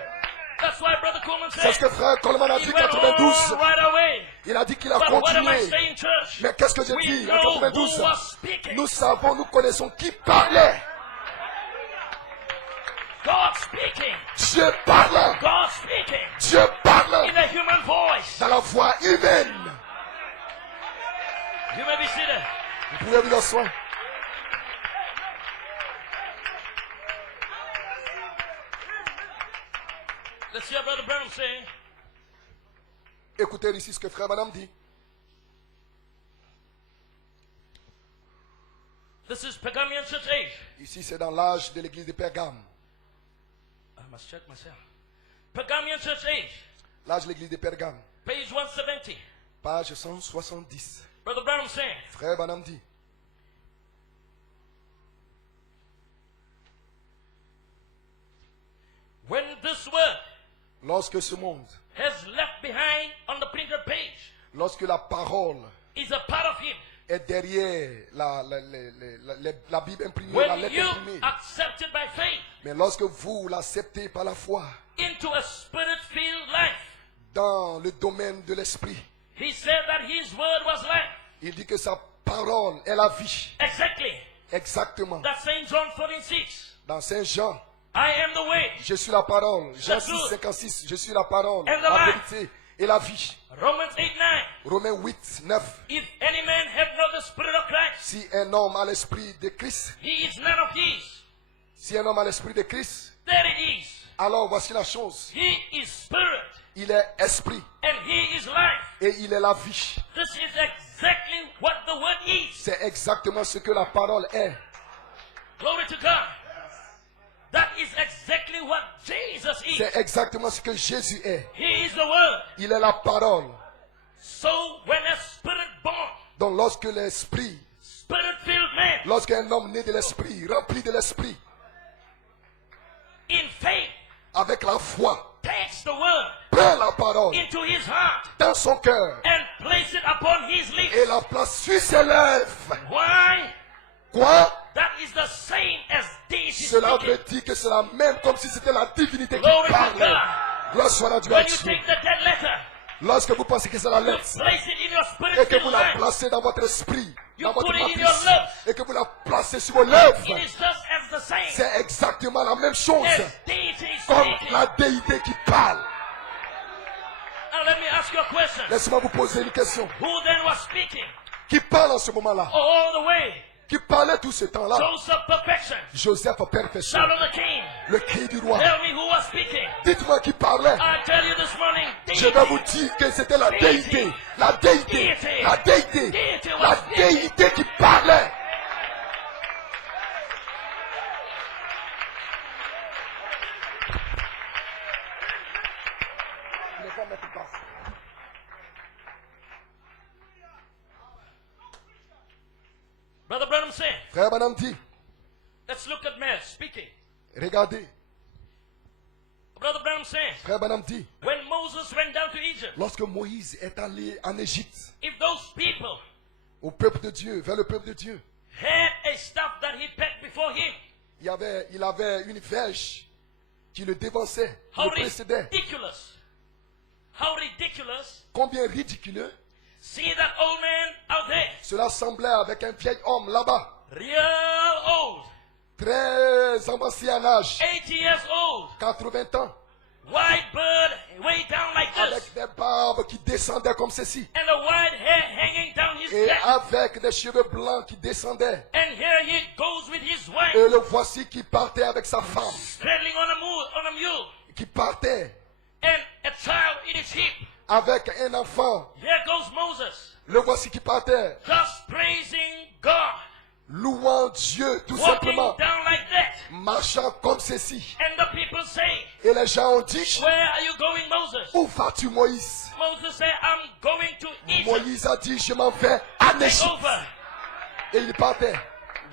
That's why Brother Coleman C'est ce said que frère Coleman a he dit en went 92. on right away. Il a dit qu'il a But what am I continué. saying, church? Mais qu'est-ce que j'ai We dit en know who 92? was speaking. Nous savons, nous connaissons qui parlait. God speaking. Dieu parle. God speaking. Dieu parle In a human voice. dans la voix humaine. You may be seated. Vous pouvez vous asseoir. Let's hear Brother Branham saying. Écoutez ici ce que frère Madame dit. This is Pergamian church age. Ici, c'est dans l'âge de l'église de Pergame. I must check myself. Pergamian church age. L'âge de l'église de Pergame. Page 170. Page 170. Brother Branham saying. Frère Madame dit. When this word Lorsque ce monde, has left behind on the printed page lorsque la parole is a part of him. est derrière la Bible imprimée, la When lettre you imprimée. accepted by faith Mais lorsque vous l'acceptez par la foi into a spirit-filled life, dans le domaine de l'esprit, he said that his word was life. il dit que sa parole est la vie. Exactly. Exactement. That's St. John 14:6. Dans Saint Jean, I am the way. je suis la parole. Jean The truth. 6, 56, je suis la parole, And the la life. vérité et la vie. Romans 8:9. Romains 8, 9. If any man have not the spirit of Christ, Si un homme a l'esprit de Christ, he is none of his. si un homme a l'esprit de Christ, There it is. alors voici la chose. He is spirit Il est esprit and he is life. et il est la vie. This is exactly what the word is. C'est exactement ce que la parole est. Glory to God. That is exactly what Jesus is. C'est exactement ce que Jésus est. He is the word. Il est la parole. So when a spirit born Donc lorsque l'esprit, spirit-filled man, lorsqu'un homme né de l'esprit, rempli de l'esprit, in faith, avec la foi, takes the word prend la parole into his heart dans son cœur and place it upon his et lips. la place sur ses lèvres. Why? Quoi? That is the same as deity Cela speaking. veut dire que c'est la même comme si c'était la divinité qui Glory to parlait. God. Gloire soit à Dieu. When you take the dead letter, Lorsque vous pensez que c'est la you lettre place it in your et que vous spirit-filled la mind. placez dans votre esprit, You dans votre put it in matrice, your lips. et que vous la placez sur vos lèvres, It is just as the same c'est exactement la même chose as deity comme speaking. la déité qui parle. Now let me ask you a question. Laissez-moi vous poser une question. Who then was speaking Qui parle en ce moment-là? all the way? Qui parlait tout ce temps-là? Joseph perfection. Joseph perfection, Shout of the king. le cri du roi. Tell me who was speaking. Dites-moi qui parlait. I tell you this morning, Je deity. vais vous dire que c'était la déité, la déité, la déité, la déité qui parlait. Brother Branham said, Frère Branham dit, let's look at man speaking. regardez, Brother Branham said, Frère Branham dit, when Moses went down to Egypt, lorsque Moïse est allé en Égypte, if those people au peuple de Dieu, vers le peuple de Dieu, had a staff that he pegged before him, il avait une verge qui le dévançait, qui how le précédait. ridiculous. How ridiculous. Combien ridicule. See that old man out there, Cela semblait avec un vieil homme là-bas, real old, très avancé en âge, 80 years old, 80 ans, white bird way down like this, avec des barbes qui descendaient comme ceci, and the white hair hanging down his et neck. avec des cheveux blancs qui descendaient. And here he goes with his wife, Et le voici qui partait avec sa femme, straddling on a mule, qui partait and a child in his hip. avec un enfant. Here goes Moses, Le voici qui partait, just praising God, louant Dieu tout walking simplement, down like that. marchant comme ceci. And the people say, Et les gens ont dit, where are you going, Moses? où vas-tu Moïse? Moses said, I'm going to Egypt. Moïse a dit, je m'en vais en Take Égypte. over. Et il partait.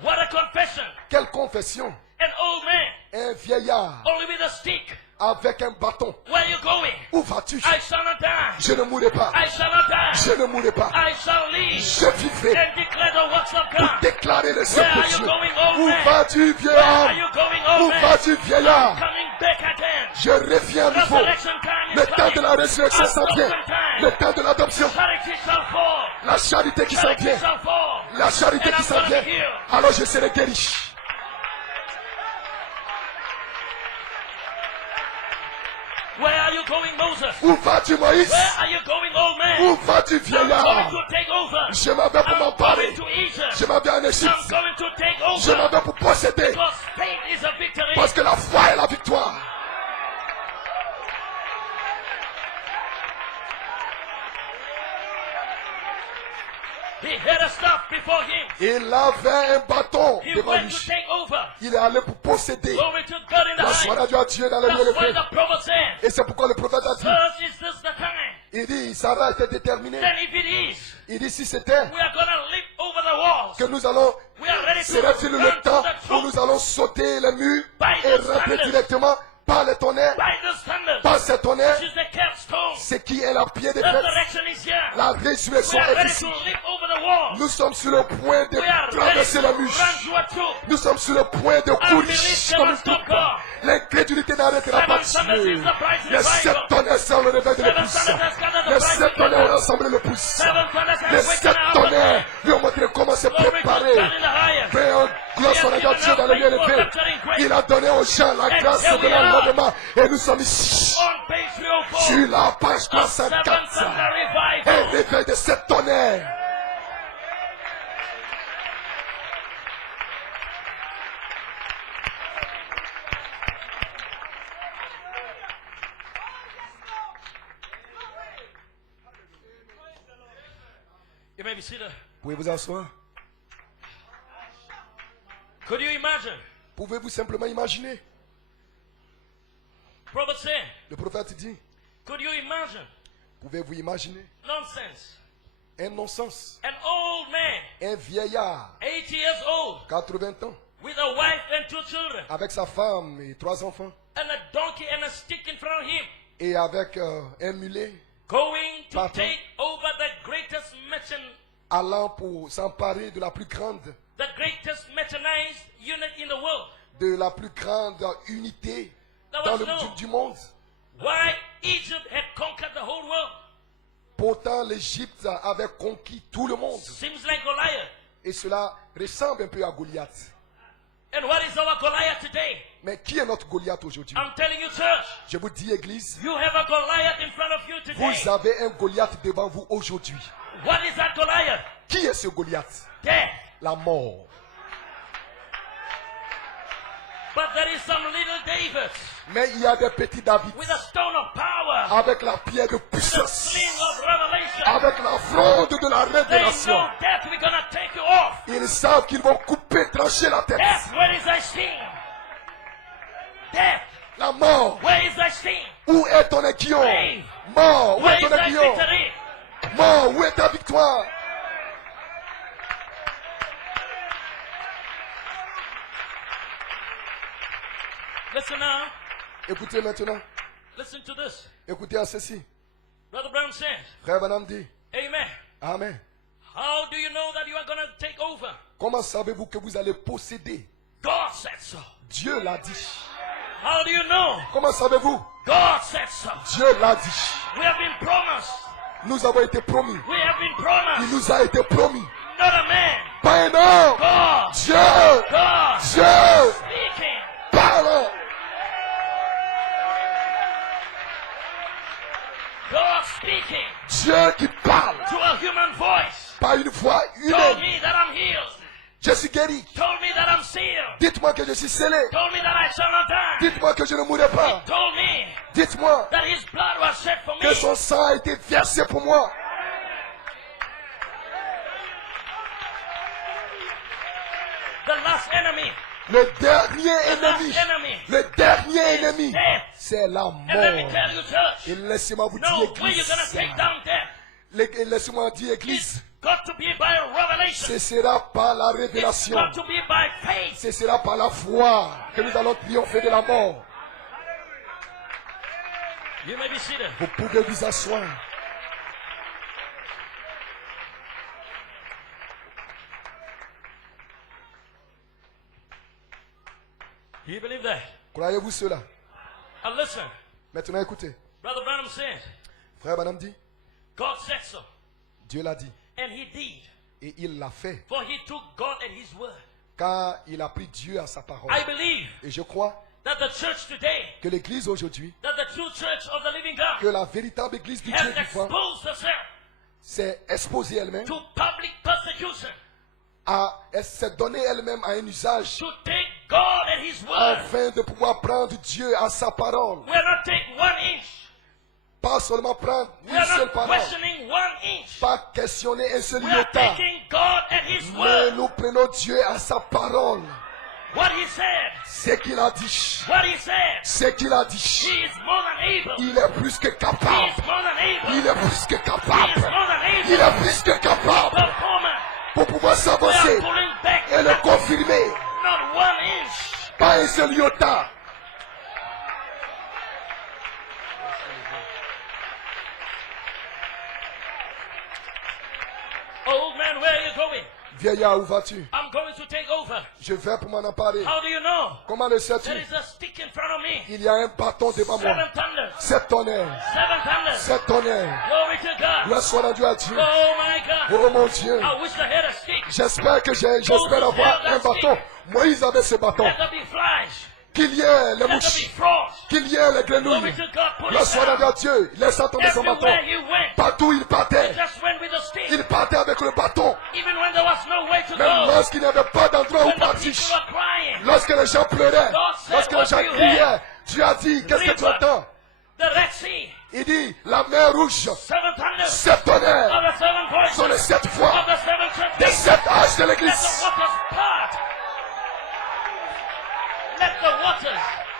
What a confession. Quelle confession! An old man, Un vieillard only with a stick. avec un bâton. Where are you going? Où vas-tu? I shall not die. Je ne mourrai pas. I shall not die. Je ne mourrai pas. I shall live Je vivrai and declare the works of pour God. déclarer les Where œuvres are de you Dieu. going, old Où man? vas-tu, vieil Where are homme? you going, Où old man? vas-tu, vieillard? Coming back again. Je reviens à nouveau. Resurrection time Le is temps de la coming. résurrection s'en vient. Adoption time. Le temps de l'adoption. Charity shall fall. La charité qui s'en Charity vient. shall fall. La charité And qui I'm s'en gonna vient. be healed. Alors je serai guéri. Where are you going, Moses? Où vas-tu, Moïse? Where are you going, old man? Où vas-tu, I'm vieillard? going to take over. Je m'en vais pour I'm m'emparer. going to Egypt. Je m'en vais en I'm Égypte. going to take Je m'en over. vais pour posséder. Because faith is a victory. Parce que la foi est la victoire. He had a staff before him. Il avait un bâton He devant went lui. to take over. Il est allé pour posséder. Glory to God in the La soirée highest. à Dieu dans le lieu That's why élevé. the prophet said, Et c'est pourquoi le prophète a dit, "Thus is this the time." il dit, Sarah était déterminée. Then if it is, Il dit, si c'était we are going to leap over the walls. que nous allons, We are ready to serait-il run le to temps the où truth nous allons sauter les murs By et the rentrer thunders. directement par les tonnerres, by the thunders. par ces tonnerres, Which is the capstone. ce qui est la pied des The fêtes. direction is here. La We résurrection are est ready ici. to leap over the walls. Nous sommes sur le point de We are ready traverser to la run mur. to a truth. Nous sommes sur le point de courir Unbelief comme never une stop troupe. God. L'incrédulité n'arrêtera pas Seven de thunders Dieu. is the price Les revival. 7 tonnerres sont le réveil de Seven l'épouse. thunders has gathered the Les price 7 tonnerres ont revival. rassemblé l'épouse. Seven thunders Les has 7 waken out. tonnerres lui ont montré comment se Glory to préparer. God in the highest. Mais en gloire soit à Dieu dans le lieu élevé. Il a donné aux gens la grâce de l'enlèvement. Et nous sommes ici On page 304. sur la page A seven 304. thunder Un revival. réveil de 7 tonnerres. You may be seated. Pouvez-vous asseoir? Could you imagine? Pouvez-vous simplement imaginer? Prophet said, Le prophète dit, could you imagine? pouvez-vous imaginer? Nonsense. un non-sens, an old man, un vieillard, 80 years old, 80 ans, with a wife and 2 children, avec sa femme et 3 enfants, and a donkey and a stick in front of him, et avec un mulet, going to Pardon? take over the greatest allant pour s'emparer de la plus grande mechanized unit in the world. de la plus grande unité dans du monde. Why Egypt had conquered the whole world. Pourtant, l'Égypte avait conquis tout le monde. Seems like Goliath. Et cela ressemble un peu à Goliath. And what is our Goliath today? Mais qui est notre Goliath aujourd'hui? I'm telling you, church, Je vous dis, Église, you have a Goliath in front of you today. vous avez un Goliath devant vous aujourd'hui. What is that Goliath? Qui est ce Goliath? Death. La mort. But there is some little David Mais il y a des petits David with a stone of power, avec la pierre de the puissance, sling of revelation. avec la fronde de la They révélation. know death, we're gonna take you off. Ils savent qu'ils vont couper, trancher la tête. Death, where is thy sting? Death, La mort, where is thy sting? où est ton aiguillon? Hey. Mort, où Where est is ton thy aiguillon? victory? Mort, où est ta victoire? Listen now. Écoutez maintenant, Listen to this. écoutez à ceci. Brother Brown says, Frère Branham dit, Amen. Amen. How do you know that you are going to take over? Comment savez-vous que vous allez posséder? God said so. Dieu l'a dit. How do you know? Comment savez-vous? God said so. Dieu l'a dit. We have been promised. Nous avons été promis. We have been Il promised. nous a été promis. Not a man. Pas un homme. God. Dieu. God. Dieu. Speaking. Parle. God speaking Dieu qui parle. to a human voice. Pas une voix Told humaine. me that I'm healed. Je suis guéri. Told me that I'm sealed. Dites-moi que je suis scellé. Told me that I shall not die. Dites-moi que je ne mourrai pas. Told me Dites-moi that his blood was shed for que me. son sang a été versé pour moi. The last enemy. Le dernier The last ennemi. enemy. Le dernier ennemi. Death. C'est la And let me mort. tell you, church. Et laissez-moi vous No, dire, where you Église. gonna take down death? Laissez-moi dire, Église. It's got to be by revelation. Ce sera par la It's révélation. got to be by faith. Ce sera par la foi que nous allons triompher de la mort. You may be seated. Vous pouvez vous asseoir. Do you believe that? Croyez-vous cela? And listen, Maintenant écoutez. Brother Branham says, Frère Branham dit, God said so. Dieu l'a dit. And he did. Et il l'a fait. For he took God at his word. Car il a pris Dieu à sa parole. I believe Et je crois that the church today, que l'église aujourd'hui, that the true church of the living God, que la véritable église du Dieu has vivant exposed herself s'est exposée elle-même, to public persecution, elle s'est donnée elle-même à un usage to take God at his word. afin de pouvoir prendre Dieu à sa parole. We are not taking 1 inch. Pas seulement prendre We une are seule not parole, questioning 1 inch. pas questionner un seul We are iota, taking God at his mais word. nous prenons Dieu à sa parole. What he said. Ce qu'il a dit, What he said. ce qu'il a dit, He is more than able. il est plus que He capable. is more than able. Il est plus que He is capable. more than Il able. est plus que capable Performer. pour pouvoir We s'avancer are pulling back. et le confirmer. Not 1 inch. Pas un seul iota. Old man, where are you going? Vieillard, où vas-tu? I'm going to take over. Je vais pour m'en emparer. How do you know? Comment le sais-tu? There is a stick in front of me. Il y a un bâton devant moi. 7 thunders. 7 tonnerres. 7 thunders. 7 tonnerres. Glory to God. Gloire soit rendue à Dieu. Oh my God. Oh mon Dieu. I wish I had a stick. J'espère avoir un bâton. Moïse avait ce bâton. Let there be flies. Qu'il y ait les Let there be mouches. frogs. Qu'il y ait les Glory grenouilles. to God. Pull Gloire it soit rendue down. à Dieu. Laissant tomber son bâton. Everywhere you went, Partout il partait. just went with a stick. Il partait avec le bâton. Even when there was no way to Même go. lorsqu'il n'y avait pas d'endroit où When the partir. people were crying. Lorsque les gens pleuraient. God said, Lorsque les what gens do you criaient. Dieu a dit, qu'est-ce que tu River. entends? The Red Sea. Il dit, la mer rouge. 7 thunders. 7 tonnerres. Of the 7 voices. Sont les 7 Of voix. the 7 churches. Des 7 âges de Let the l'église. waters part. Let the waters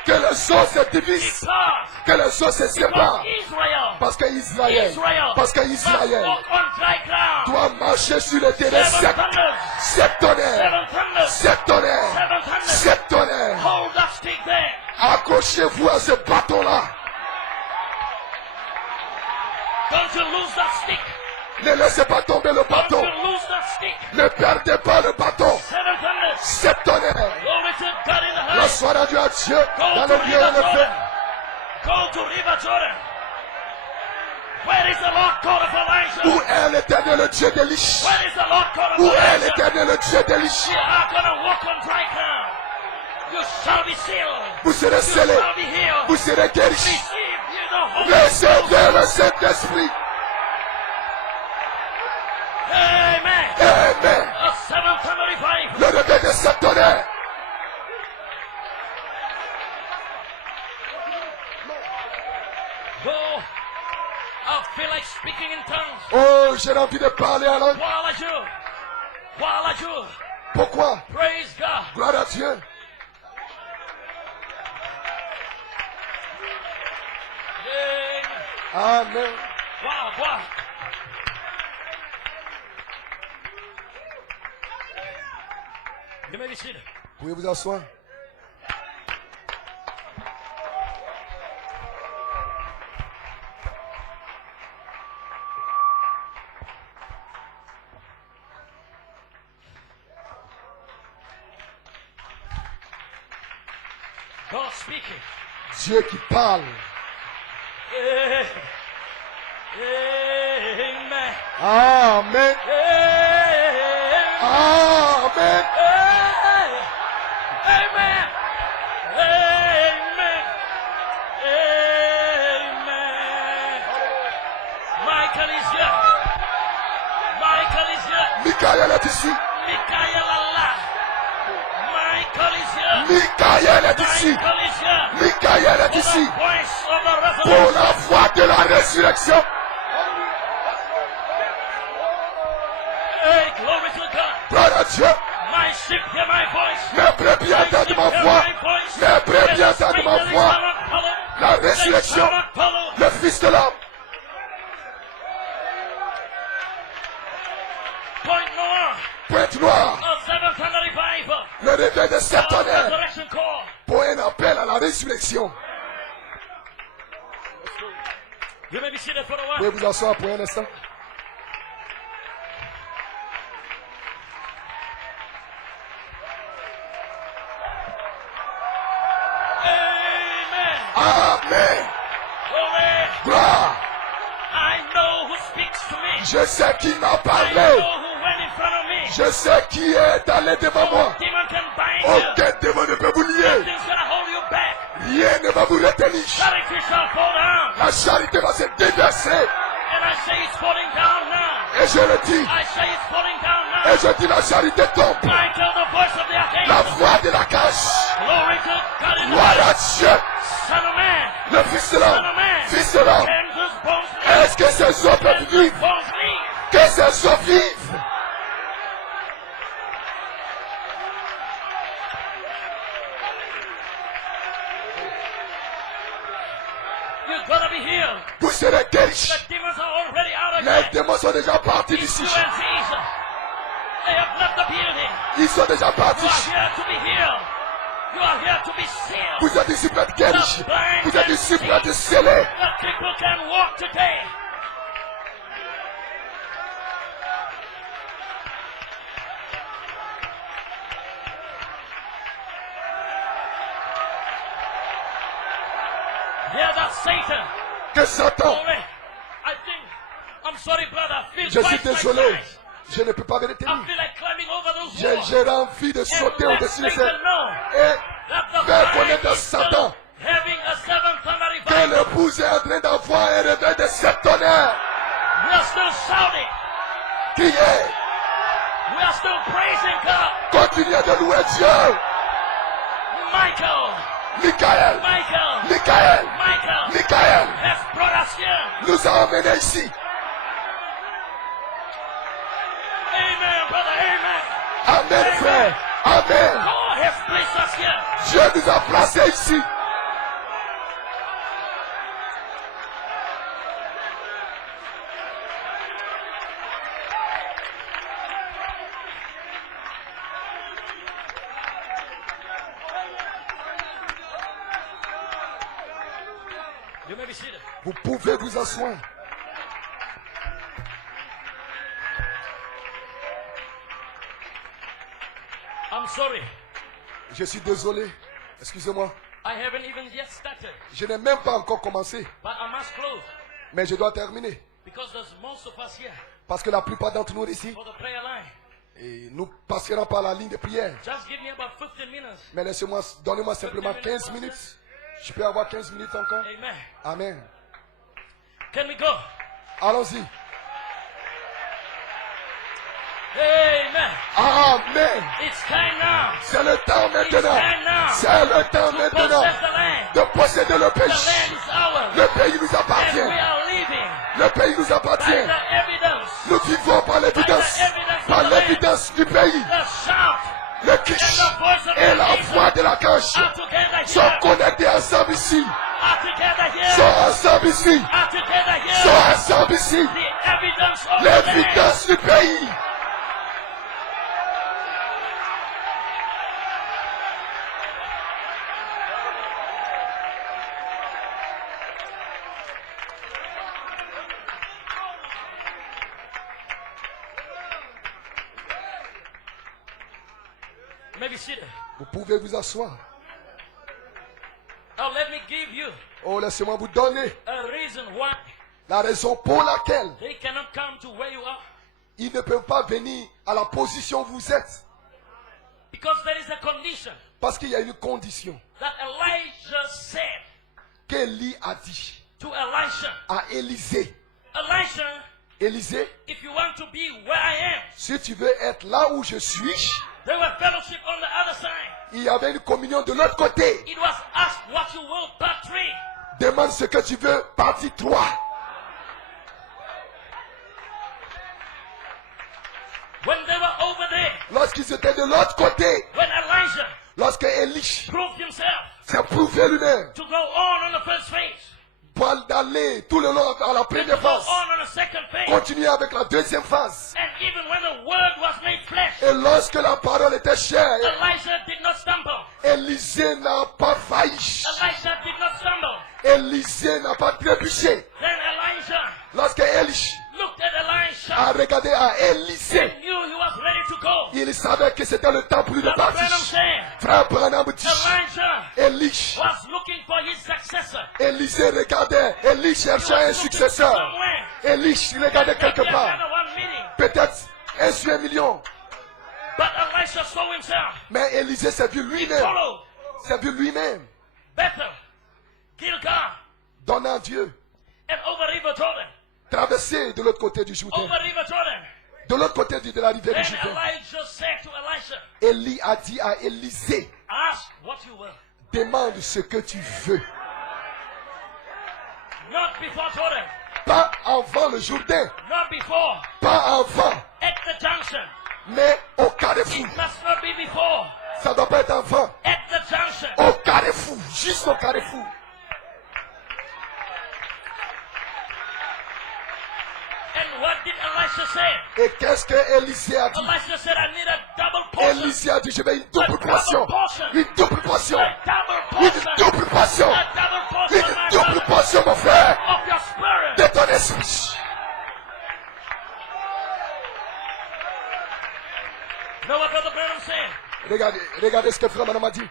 Que les eaux se divisent. Because Que les eaux se séparent. Israel, Parce que Israël must Israël walk on dry ground. doit marcher sur le terrain Seven sec. thunders, 7 tonnerres. seven thunders, 7 tonnerres. seven thunders. 7 tonnerres. Hold that stick there. Accrochez-vous à ce bâton-là. Don't you lose that stick. Ne laissez pas tomber le Don't bâton. you lose that stick. Ne perdez pas le bâton. Seven thunders. 7 tonnerres. Glory to God in the La highest. soirée du à Dieu Go dans to le lieu River élevé. Jordan. Go to River Jordan. Where is the Lord God of Elijah? Où est l'éternel Dieu d'Élie? Where is the Lord God of Où est Elijah? l'éternel Dieu d'Élie? You are gonna walk on dry ground. You shall be sealed. Vous serez You scellés. shall be healed. Vous serez guéris. Receive you the Holy Ghost. Recevez le Saint-Esprit. Amen. Amen. A seventh and a revival. Le réveil de 7 tonnerres. Oh, I feel like speaking in tongues. Oh, j'ai envie de parler en langue. While you Pourquoi? praise God. Gloire à Dieu. Amen. Amen. Wow. You may be seated. Pouvez vous asseoir? God speaking. Dieu qui parle. Amen. Amen. Amen. Amen. Amen. Amen. Amen. Michael is here. Michael is here. Michael est ici. Michael Allah. Michael is here. Michael est ici. Michael is here. Michael est For ici. the voice of the Pour resurrection. la voix de la résurrection. Hey, glory to God. Gloire à Dieu. My sheep hear my voice. Mes brebis My entendent sheep ma hear voix. my voice. Mes brebis They entendent speak ma and they voix. shall not follow. La They résurrection. shall not follow. Le Fils de l'homme. Point Noah. Pointe noire. A seventh and a revival. Le réveil de 7 A tonnerres. resurrection call. Pour un appel à la résurrection. You may be seated for a while. Pouvez vous asseoir pour un instant? Amen. Amen. Glory. Gloire. I know who speaks to me. Je sais qui m'a I parlé. know who went in front of me. Je sais qui est allé devant moi. No demon can bind you. Aucun démon ne peut vous lier. Nothing's gonna hold you back. Rien ne va vous retenir. Charity shall fall down. La charité va se déverser. And I say it's falling down now. Et je le dis. I say it's falling down now. Et je dis la charité tombe. I tell the voice of the La archangel. voix de la cage. Glory to God in the Gloire à highest. Dieu. Son of man. Le Fils de Son l'homme. of man. Fils de l'homme. Can those bones live? Est-ce que ces eaux Can peuvent those vivre? bones live? Que ces eaux vivent. You're gonna be healed. Vous serez guéris. The demons are already out of Les here. démons sont déjà partis d'ici. Influences. They have left the building. Ils sont déjà You partis. are here to be healed. You are here to be sealed. Vous êtes ici pour être guéris. Vous êtes ici pour être scellés. The people can walk today. Hear that, Satan. Que Satan. Glory. I think, I'm sorry, brother. Feel Je suis twice my désolé. size. Je ne peux pas me I retenir. feel like climbing over those J'ai walls. j'ai envie de sauter And let au-dessus de Satan cette. know Et that the faire bride connaître is Satan still having a seventh and a que revival. l'épouse est en train d'avoir un réveil de 7 tonnerres. We are still shouting. Criez. We are still praising God. Continuez de louer Dieu. Michael. Michael. Michael. Michael. Michael Michael has brought us here. nous a emmenés ici. Amen, brother. Amen. Amen, frère. Amen. God has placed us here. Dieu nous a placés ici. may be seated. Vous pouvez vous asseoir. I'm sorry. Je suis désolé. Excusez-moi. I haven't even yet started. Je n'ai même pas encore commencé. But I must close. Mais je dois terminer. Because there's most of us here Parce que la plupart d'entre nous ici, for the prayer line. et nous passerons par la ligne de prière. Just give me about 15 minutes. Mais laissez-moi, donnez-moi simplement 15 minutes. Je peux avoir 15 minutes encore? Amen. Amen. Can we go? Allons-y. Amen. Amen. It's time now. C'est le temps It's maintenant. time now. C'est le temps maintenant Possess the land. de posséder le The pays. land is ours. Le pays nous And appartient. we are living Le pays nous by appartient. the evidence, Nous vivons par l'évidence. Par l'évidence du pays. the shout, Le and quiche the voice of et the la voix angel de la cage are together sont here. connectés ensemble ici. Are together here. Sont ensemble ici. Are together here. Sont ensemble ici. The evidence of the land. L'évidence du pays. You may be seated. Vous pouvez vous asseoir. Now let me give you Oh, laissez-moi vous donner a reason why la raison pour laquelle they cannot come to where you are. ils ne peuvent pas venir à la position où vous êtes. Because there is a condition Parce qu'il y a une condition that Elijah said qu'Élie a dit to Elisha. à Élisée. Elisha, Élisée, if you want to be where I am, si tu veux être là où je suis, there were fellowship on the other side. il y avait une communion de l'autre côté. It was asked what you will, part 3. Demande ce que tu veux, partie 3. When they were over there, Lorsqu'ils étaient de l'autre côté, when Elijah lorsque Élie proved himself s'est prouvé lui-même to go on the first phase, pour d'aller tout le long à la and to première go phase, on the second phase, continuer avec la deuxième phase. and even when the word was made flesh, Et lorsque la parole était chère, Elijah did not stumble. Élisée n'a pas failli. Elijah did not stumble. Élisée n'a pas trébuché. Then Elijah Lorsque Élie looked at Elisha a regardé à Élisée, and knew he was ready to go. il savait que c'était le temps pour lui de Brother Branham partir. said, Frère Branham dit, Elijah Élie, was looking for his successor. Élisée regardait, Élie He cherchait was un looking successeur. somewhere. Élie regardait quelque Maybe part. another 1 million. Peut-être un sur 1 million. But Elisha saw himself. Mais Élisée s'est vu lui-même. Follow S'est vu lui-même. Bethel, Gilgal, Donnant à Dieu. and over River Jordan. Traverser de l'autre côté du Jourdain. Over River Jordan. De l'autre côté de la rivière Then du Jourdain. Elijah said to Elisha, Élie a dit à Élisée, ask what you will. demande ce que tu veux. Not before Jordan. Pas avant le Jourdain. Not before. Pas avant. At the junction. Mais au carrefour. It must not be before. Ça ne doit pas être avant. At the junction. Au carrefour. Juste au carrefour. And what did Elisha say? Et qu'est-ce que Élisée a dit? Elisha said, I need a double portion. Élisée a dit, je veux une double portion. Une double portion. A double Une portion. double portion. A double portion, Une my double brother, portion, mon frère. of your spirit. De ton esprit. You know what Brother Branham said? Regardez ce que Frère Branham a dit.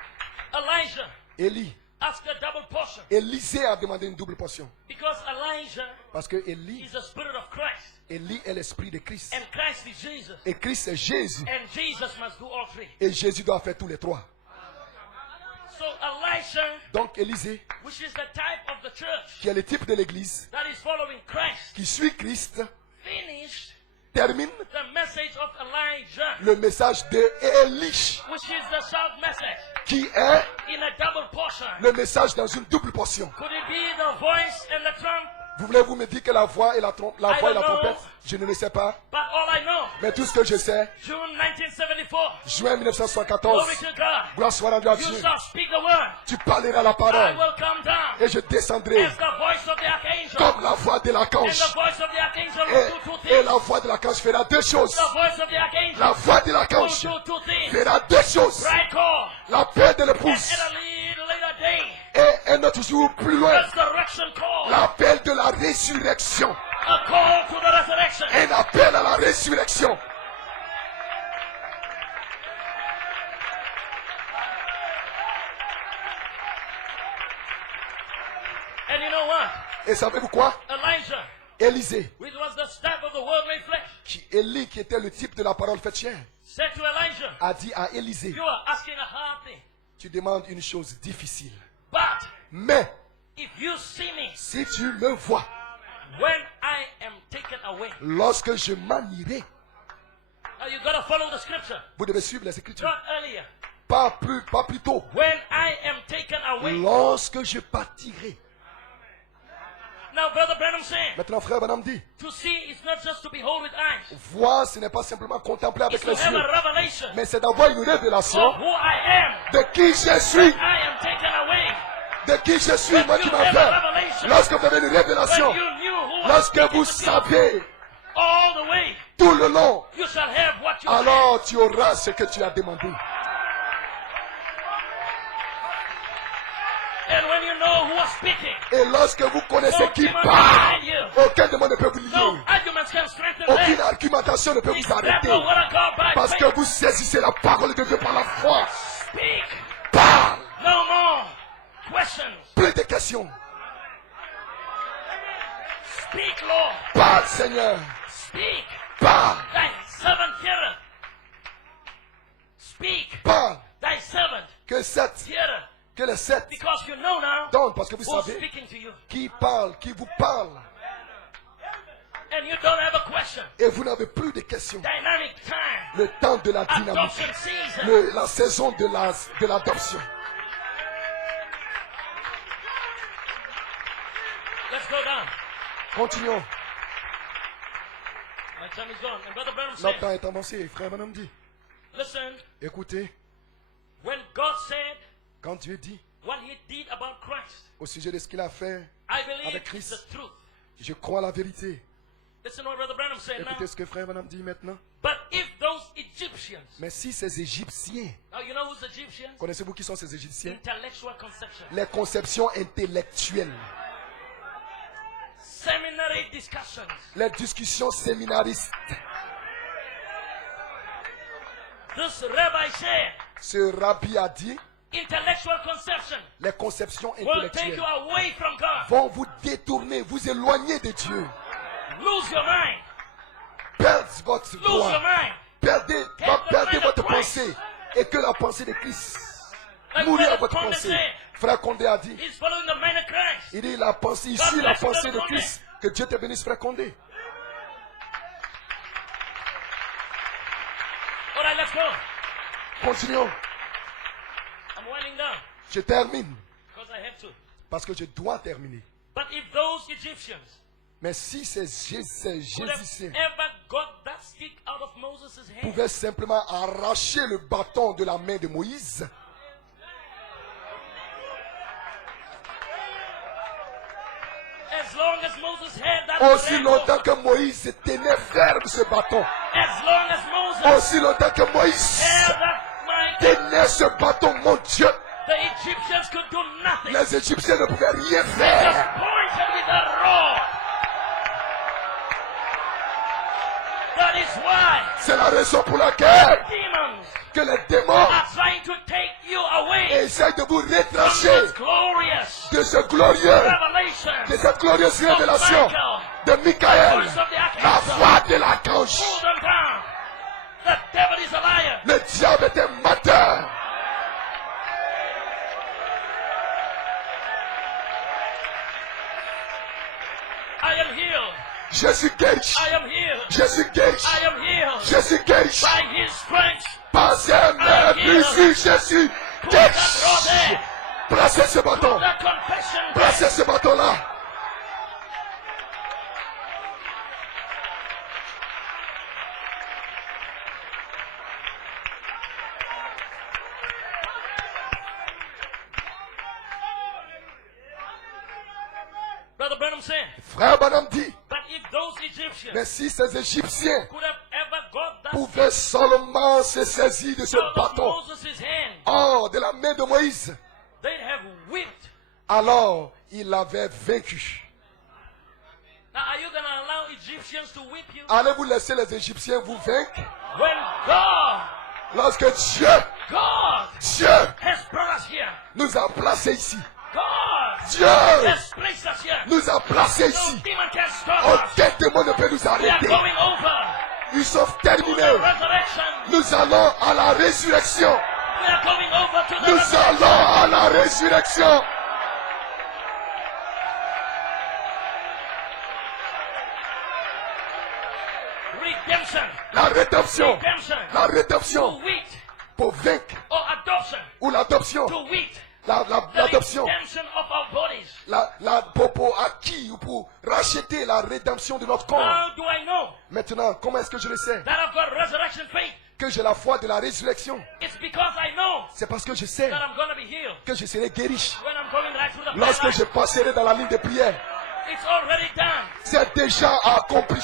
Elijah Élie. asked a double portion. Élisée a demandé une double portion. Because Elijah Parce que Élie, is the spirit of Christ. Élie est l'esprit de Christ. And Christ is Jesus. Et Christ est Jésus. And Jesus must do all 3. Et Jésus doit faire tous les 3. So Elisha, Donc Élisée, which is the type of the church qui est le type de l'église, that is following Christ, qui suit Christ, finished termine the message of Elijah, le message de Élie, which is the shout message, qui est in a double portion. le message dans une double portion. Could it be the voice and the trump? Voulez-vous me dire que la voix et la trompette, je ne le sais pas. But all I know, Mais tout ce que je sais, June 1974, juin 1974, glory to God, gloire soit rendue à you Dieu. shall speak the word. Tu parleras la I parole will come down et je descendrai as the voice of the archangel. comme la voix de And l'archange. the voice of the archangel will do 2 Et things. la voix de l'archange fera 2 choses. The voice of the archangel La voix de will l'archange do 2 things. fera 2 choses. Right call. La paix de And l'épouse at a little later day, et un autre jour plus loin, resurrection call. la résurrection. A call to the resurrection. Un appel à la résurrection. And you know what? Et savez-vous quoi? Elijah, Élisée, which was the staff of the word made flesh, Élie, qui était le type de la parole faite chair, said to Elijah, a dit à Élisée, you are asking a hard thing. tu demandes une chose difficile. But Mais if you see me si tu me vois, when I am taken away, lorsque je m'en irai, now you gotta follow the scripture. vous devez suivre les Écritures. Not earlier. Pas plus tôt. When I am taken away. Lorsque je partirai. Now, Brother Branham said, Maintenant, frère Branham dit, to see is not just to behold with eyes. voir, ce n'est pas simplement contempler avec It's les to have yeux, a revelation mais c'est d'avoir une révélation of who I am. de qui je suis, I am taken away. de qui je suis, moi qui m'en vais. Lorsque vous avez une révélation, When you knew who was lorsque speaking vous to you savez all the way, tout le long, you shall have what you have. alors tu auras ce que tu as demandé. And when you know who was speaking, Et lorsque vous connaissez no qui demon can parle, hide you. aucun démon ne peut vous No lier. arguments can strengthen Aucune that. argumentation ne peut It's vous that arrêter. the word of God by Parce que faith. vous saisissez la parole de Dieu par la foi. Speak. Parle. No more questions. Plus de questions. Speak, Lord. Parle, Seigneur. Speak. Parle. Thy servant heareth. Speak. Parle. Thy servant Que heareth. que les sept Because you know now donnent, parce que vous who's savez speaking to you. qui parle, qui vous parle. And you don't have a question. Et vous n'avez plus de questions. Dynamic time. Le temps de la dynamique. Adoption season. La saison de l'adoption. Let's go down. Continuons. My time is gone. And Brother Branham Notre temps said, est avancé. Frère Madame dit, listen, écoutez, when God said quand Dieu dit what he did about Christ, au sujet de ce qu'il a fait, I believe Avec it's Christ. the truth. je crois la vérité. Listen to what Brother Branham said now. Écoutez ce que frère Madame dit maintenant. But if those Egyptians, Mais si ces Égyptiens, now you know who's Egyptians? connaissez-vous qui sont ces Égyptiens? Intellectual conception. Les conceptions intellectuelles, Seminary discussions. les discussions séminaristes. This rabbi said, Ce rabbi a dit, intellectual conception les conceptions will take you intellectuelles away from God. vont vous détourner, vous éloigner de Dieu. Lose your mind. Perdez votre Lose your voix. mind. Perdez votre pensée. Et que la pensée de Christ. Mourir à votre pensée. Frère Condé a dit, He's following the mind of Christ. il dit la pensée ici, la pensée de Christ. Que Dieu te bénisse, frère Condé. All right, let's go. Continuons. I'm winding down Je termine. because I have to. Parce que je dois terminer. But if those Egyptians Mais si ces could have Jésusiens ever got that stick out of Moses' hand, pouvaient simplement arracher le bâton de la main de Moïse, as long as Moses had that aussi red longtemps rope, que Moïse tenait ferme ce bâton, as long as Moses aussi longtemps que Moïse held that mic, tenait ce bâton, mon Dieu, the Egyptians could do nothing. les Égyptiens ne pouvaient rien They just faire. pointed with a rod. That is why C'est la raison pour laquelle demons que les démons are trying to take you away essayent de vous from retrancher this glorious de ce glorieux, revelation de cette glorieuse of révélation Michael, de Michael, voice of the la archangel. voix de l'archange. Pull them down. The devil is a liar. Le diable est un menteur. I am healed. Je suis guéri. I am healed. Je suis guéri. I am healed. Je suis guéri. By his strength. Par ses mains blessées, je suis Put that rod guéri. there. Placez ce bâton. That confession there. Placez ce bâton-là. Brother Branham said, Frère Branham dit, but if those Egyptians mais si ces Égyptiens could have ever got that pouvaient seulement se saisir de ce out of bâton Moses' hand, hors de la main de Moïse, they'd have whipped alors il l'avait vaincu. Now, are you going to allow Egyptians to whip you? Allez-vous laisser les Égyptiens vous vaincre? When God Lorsque Dieu has brought us here. nous a placés ici. God Dieu has placed us here. nous a placés No ici. demon can stop us. Aucun démon ne peut nous We are arrêter. going over Ils sont to the terminés. resurrection. Nous allons à la résurrection. We are going over to the Nous resurrection. allons à la résurrection. Redemption. La rédemption. Redemption. La rédemption. To wheat Pour vaincre. or adoption. Ou l'adoption. To wheat. The L'adoption. redemption of our bodies. Pour acquis ou pour racheter la rédemption de notre corps. How do I know Maintenant, comment est-ce que je le sais? that I've got resurrection faith? Que j'ai la foi de la résurrection. It's because I know C'est parce que je sais that I'm going to be healed que je serai guéri. when I'm going right through the Lorsque bloodline. je passerai dans la ligne de prière, It's already done. c'est déjà accompli.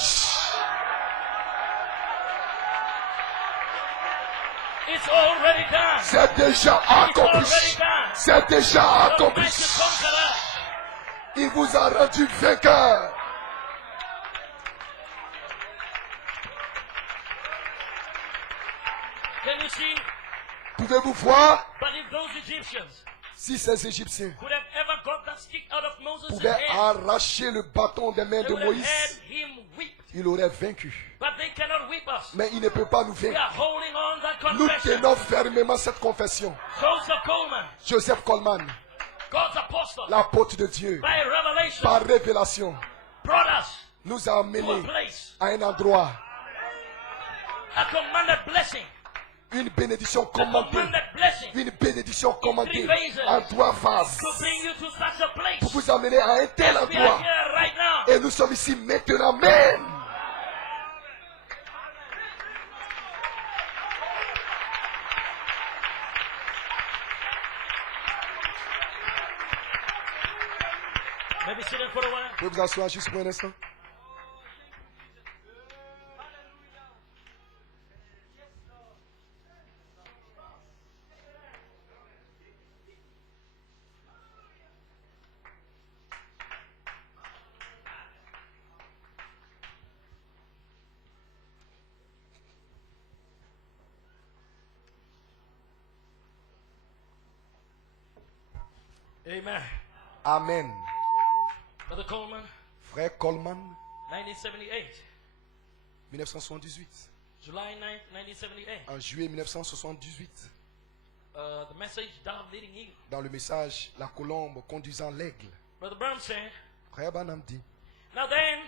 It's already done. C'est déjà It's already accompli. done. C'est déjà The accompli. mighty conqueror. Il vous a rendu vainqueur. Can you see? Pouvez-vous voir But if those Egyptians si ces Égyptiens could have ever got that stick out of Moses' pouvaient hand, arracher le bâton des mains they de would have Moïse, had him whipped. il aurait vaincu. But they cannot whip us. Mais il ne peut pas nous We vaincre. are holding on that Nous confession. tenons fermement cette confession. Joseph Coleman, Joseph Coleman, God's apostle, l'apôtre de Dieu, by revelation, par révélation, brought us nous a to a amenés place, à un endroit, a commanded blessing, une bénédiction a commandée, commanded blessing une bénédiction commandée en trois phases to bring you to such a place. pour vous amener à un tel We are endroit. here right now. Et nous sommes ici maintenant même. Maybe sit in for a while. Vous pouvez vous asseoir juste pour un instant. Amen. Amen. Brother Coleman, Frère Coleman, 1978, 1978. July 9th, 1978. En juillet 1978, The message, Dove Leading Eagle. dans le message La colombe conduisant l'aigle, Brother Branham said, Frère Branham dit, now then,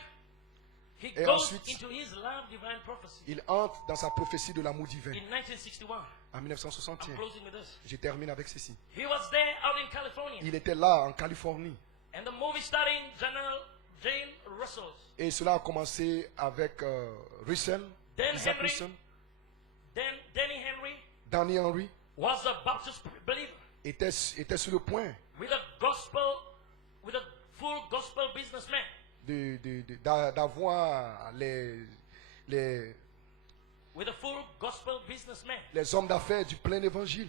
he Et goes ensuite, into his love divine prophecy. il entre dans sa prophétie de l'amour divin. In 1961, En I'm 1961, closing with this. je termine avec ceci. He was there out in California. Il était là en Californie. And the movie starring General Jane Russell. Et cela a commencé avec Russell, Dan Isaac Henry. Russell. Danny Henry Danny Henry was a Baptist believer était sur le point with a full gospel businessman. d'avoir With a full gospel businessman. les hommes d'affaires du plein évangile.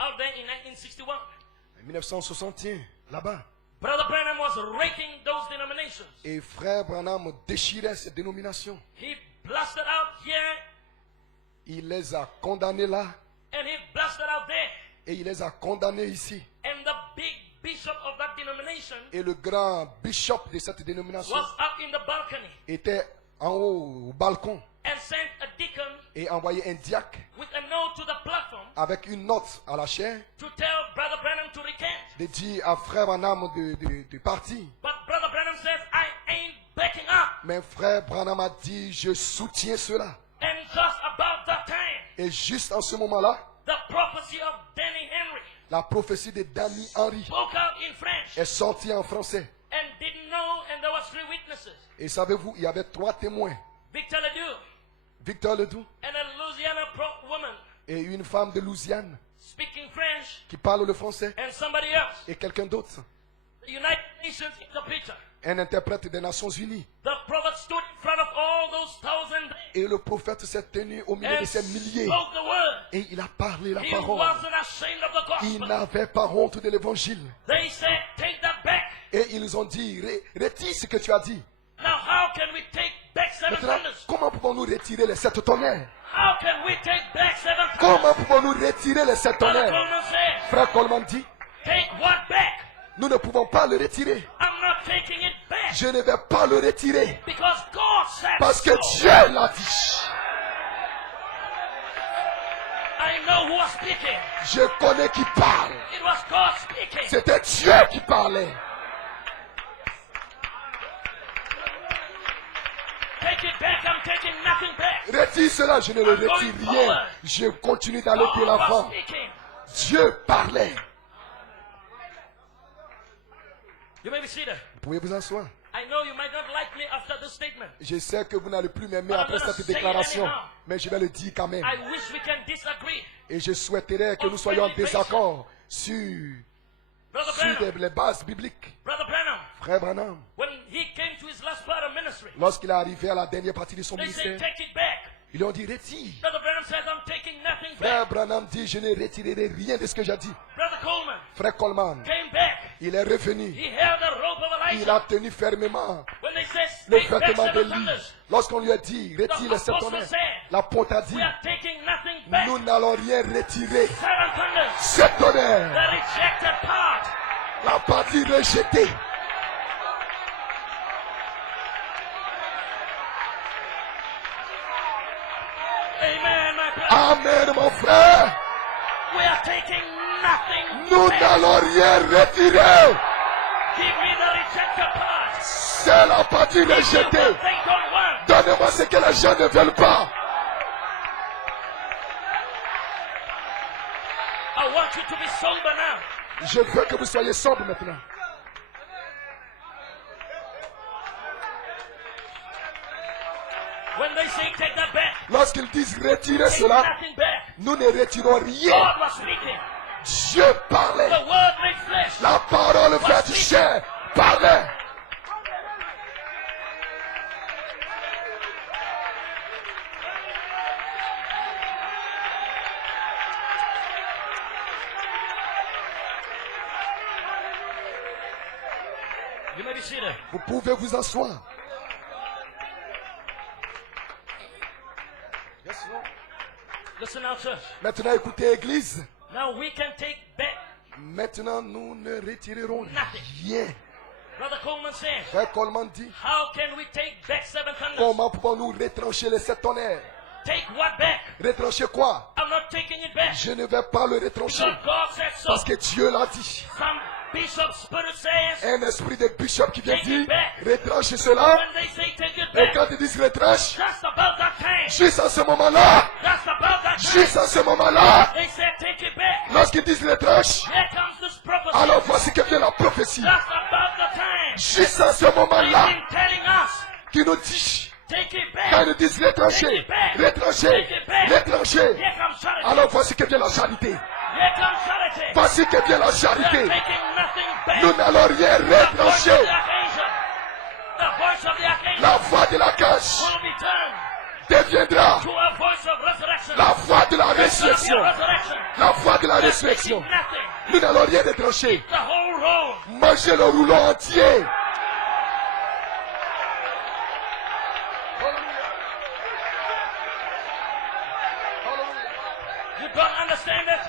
Out there in 1961. En 1961, là-bas. Brother Branham was raking those denominations. Et frère Branham déchirait ces dénominations. He blasted out here Il les a condamnés là and he blasted out there. et il les a condamnés ici. And the big bishop of that denomination Et le grand bishop de cette dénomination was up in the balcony était en haut au balcon and sent a deacon et envoyait un diacre with a note to the platform avec une note à la chair to tell Brother Branham to recant. de dire à frère Branham de partir. But Brother Branham says, I ain't backing up. Mais frère Branham a dit, je soutiens cela. And just about that time, Et juste en ce moment-là, the prophecy of Danny Henry la prophétie de Danny Henry spoke out in French est sortie en français. and didn't know, and there was 3 witnesses. Et savez-vous, il y avait 3 témoins. Victor Ledoux Victor Ledoux and a Louisiana woman et une femme de Louisiane speaking French qui parle le français and somebody else. et quelqu'un d'autre, The United Nations interpreter. un interprète des Nations Unies. The prophet stood in front of all those 1,000 Et le prophète s'est tenu au milieu and de ces milliers spoke the word. et il a parlé la He parole. wasn't ashamed of the Il gospel. n'avait pas honte de l'évangile. They said, take that back. Et ils ont dit, retire ce que tu as dit. Now, how can we take back 7 Maintenant, thunders? comment pouvons-nous retirer les 7 tonnerres? How can we take back 7 thunders? Comment pouvons-nous retirer les 7 Brother tonnerres? Coleman said, Frère Coleman dit, take what back? nous ne pouvons pas le retirer. I'm not taking it back. Je ne vais pas le retirer. Because God said Parce que so. Dieu l'a dit. I know who was speaking. Je connais qui parle. It was God speaking. C'était Dieu qui parlait. Take it back. I'm taking nothing back. Retire cela, je ne le retire rien. Je continue d'aller de God was l'avant. speaking. Dieu parlait. You may be seated. Vous pouvez vous asseoir. I know you might not like me after this statement. Je sais que vous n'allez plus m'aimer après cette déclaration, mais je vais le dire quand même. I wish we can disagree. Et je souhaiterais que nous soyons en désaccord sur Brother Branham. les bases bibliques. Brother Branham. Frère Branham, When he came to his last part of ministry, lorsqu'il est arrivé à la dernière partie de son they said, ministère, take it back. ils lui ont dit retire. Brother Branham says, I'm taking nothing Frère back. Branham dit je ne retirerai rien de ce que j'ai dit. Brother Coleman Frère Coleman, came back. il est revenu. He held the rope of Il Elijah. a tenu fermement When they said, le take back vêtement 7 d'Élie. thunders, Lorsqu'on lui a dit retire les 7 tonnerres, l'apôtre a dit we are taking nothing back. nous n'allons rien retirer. 7 thunders, 7 tonnerres, the rejected part. la partie rejetée. Amen, my brother. Amen, mon frère. We are taking nothing Nous back. n'allons rien retirer. Give me the rejected part. C'est la partie Give me rejetée. what they don't want. Donnez-moi ce que les gens ne veulent pas. I want you to be sober now. Je veux que vous soyez sobre maintenant. When they say take that back, Lorsqu'ils disent retirer take cela, nothing back. nous ne retirons rien. God was speaking. Dieu parlait. The word made flesh. La parole faite chair parlait. You may be seated. Vous pouvez vous asseoir. Listen now, church. Maintenant, écoutez, Église. Now we can take back. Maintenant, nous ne retirerons Nothing. rien. Brother Coleman says, Frère Coleman dit, how can we take back 7 thunders? comment pouvons-nous retrancher les 7 tonnerres? Take what back? Retrancher quoi? I'm not taking it back. Je ne vais pas le retrancher. Because God said so. Parce que Dieu l'a dit. Some bishop spirit says, Un esprit de bishop qui vient Take dire, it back. retranche cela. when they say take it Et back, quand ils disent retranche, just about that time, juste à ce moment-là, just about that time, juste à ce moment-là, they said take it back. lorsqu'ils disent retranche, Here comes this prophecy. alors voici que vient la prophétie. Just about the time. Juste à ce They've moment-là, been telling us, qui nous dit, take it quand back. ils disent retrancher, retrancher, retrancher, Here comes charity. alors voici que vient la charité. Here comes charity. Voici que vient la We are charité. taking nothing back. Nous n'allons rien The voice of retrancher. the occasion. The voice of the occasion La voix de la cage will be turned deviendra to a voice of resurrection. la voix de la There shall be a résurrection. resurrection. La voix de la We are résurrection. taking nothing. Nous n'allons rien retrancher. The whole road. Mangez le rouleau entier. You don't understand it?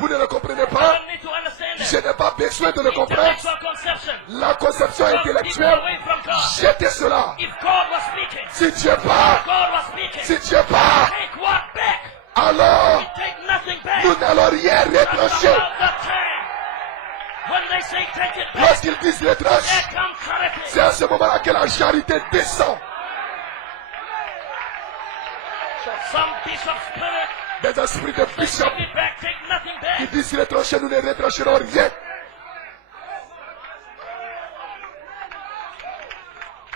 Vous ne le comprenez I pas? don't need to understand Je it. n'ai pas besoin de le comprendre. Intellectual conception. La conception Don't keep intellectuelle, away from God. jetez cela. If God was speaking, Si Dieu parle, God was speaking. si Dieu parle, Take what back? alors We take nothing back. nous n'allons rien That's retrancher. about the time. When they say take it back, Lorsqu'ils disent retranche, here comes charity. c'est à ce moment-là que la charité descend. Some piece of spirit, Des esprits de bishop take it back, take nothing qui back. disent retrancher, nous ne retrancherons rien.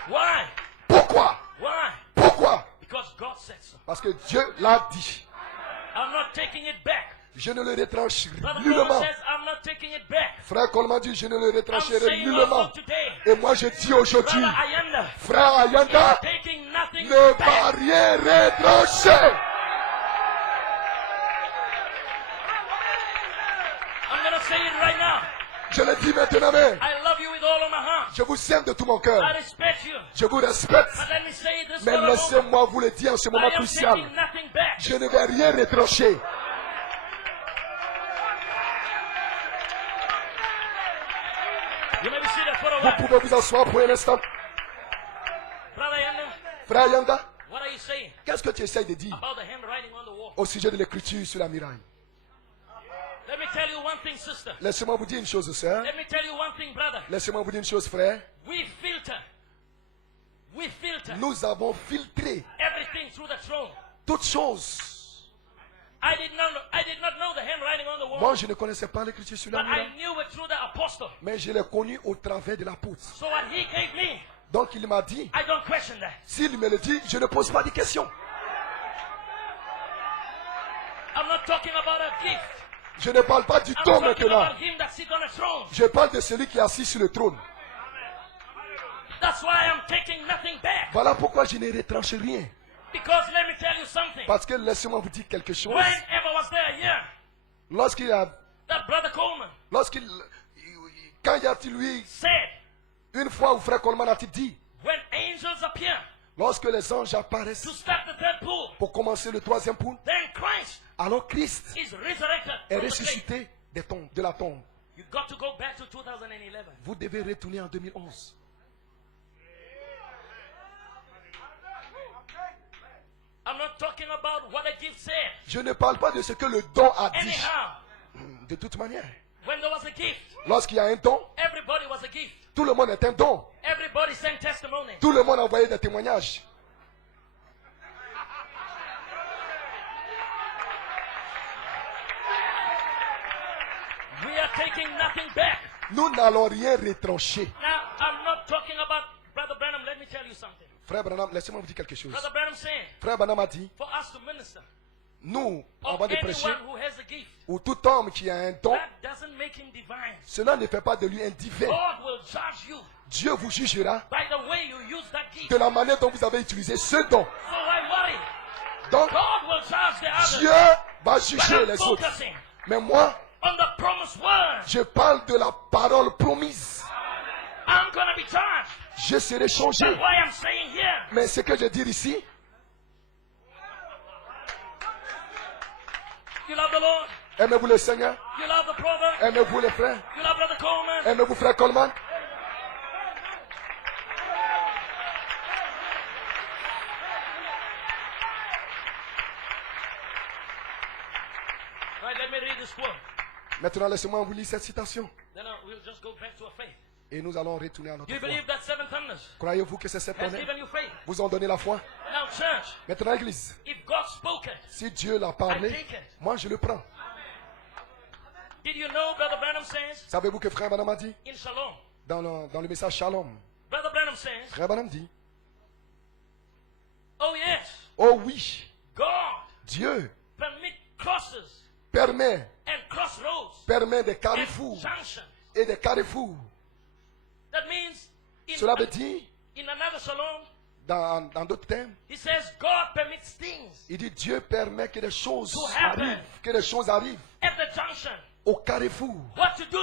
Why? Pourquoi? Why? Pourquoi? Because God said so. Parce que Dieu l'a dit. I'm not taking it back. Je ne le retranche Brother Coleman nullement. says, I'm not taking it back. Frère Coleman dit, je ne le I'm retrancherai saying nullement. also today, Et moi je dis aujourd'hui, Brother Ayanda, frère Ayanda taking nothing ne back. va rien retrancher. I'm going to say it right now. Je le dis maintenant même. I love you with all of my heart. Je vous aime de tout mon cœur. I respect you. Je vous respecte. But let me say this Mais for a moment. laissez-moi vous le dire en ce moment I am crucial. taking nothing back. Je ne vais rien retrancher. You may be seated for a Vous while. pouvez vous asseoir pour un instant. Brother Yanda, Frère Yanda, what are you saying qu'est-ce que tu essayes de dire about the handwriting on the wall? au sujet de l'écriture sur la muraille? Let me tell you one thing, sister. Laissez-moi vous dire une chose, sœur. Let me tell you one thing, brother. Laissez-moi vous dire une chose, frère. We filter Nous avons filtré everything through the throne. toutes choses. I did not know the handwriting on the wall, Moi, je ne connaissais pas l'écriture sur la but I muraille. knew it through the apostle. Mais je l'ai connu au travers de l'apôtre. So what he gave me, Donc il m'a dit, I don't question that. s'il me le dit, je ne pose pas de questions. I'm not talking about a gift. Je ne parle pas du I'm don talking maintenant. about him that sits on a throne. Je parle de celui qui est assis sur le trône. That's why I'm taking nothing back. Voilà pourquoi je ne retranche rien. Because let me tell you something. Parce que laissez-moi vous dire quelque chose. Whenever was there here, Lorsqu'il a, that brother Coleman quand y a-t-il lui, said, une fois où frère Coleman a-t-il dit, when angels appear lorsque les anges apparaissent to start the third pool, pour commencer le troisième poule, then Christ alors Christ is resurrected est from the grave. ressuscité de la tombe. You got to go back to 2011. Vous devez retourner en 2011. I'm not talking about what a gift said. Je ne parle pas de ce que le don a dit. Anyhow, De toute manière, when there was a gift, lorsqu'il y a un don, everybody was a gift. tout le monde est un don. Everybody sent testimony. Tout le monde a envoyé des témoignages. We are taking nothing back. Nous n'allons rien retrancher. Now, I'm not talking about Brother Branham. Let me tell you something. Frère Branham, laissez-moi vous dire quelque chose. Brother Branham saying, Frère Branham a dit, for us to minister, nous, or avant de prêcher, anyone who has a gift, ou tout homme qui a un don, that doesn't make him divine. cela ne fait pas de lui un divin. God will judge you Dieu vous jugera by the way you use that gift. de la manière dont vous avez utilisé ce don. So why worry? Donc, God will judge the others. Dieu va But juger I'm les autres. focusing Mais moi, on the promised word. je parle de la parole promise. I'm going to be charged. Je serai changé. That's why I'm saying here. Mais ce que je dis ici, You love the Lord. aimez-vous le Seigneur, You love the brother. aimez-vous les frères, You love Brother Coleman. aimez-vous frère Coleman. Right, let me read this quote. Maintenant, laissez-moi vous lire cette citation. Then we'll just go back to our faith. Et nous allons retourner à Do notre you foi. believe that seven thunders Croyez-vous que ces sept has tonnerres given you faith? vous ont donné la foi? Now, church, Maintenant, Église, if God spoke it, si Dieu l'a parlé, I take it. moi je le prends. did you know Brother Branham says Savez-vous que frère Branham a dit in Shalom? dans le message Shalom? Brother Branham says, Frère Branham dit, oh yes, oh oui, God Dieu permit crosses permet and crossroads des and carrefours junctions. et des carrefours. That means Cela veut dire, in another Shalom, dans d'autres termes, he says God permits things il dit Dieu permet que des choses To happen. arrivent, que des choses arrivent at the junction. au carrefour. What to do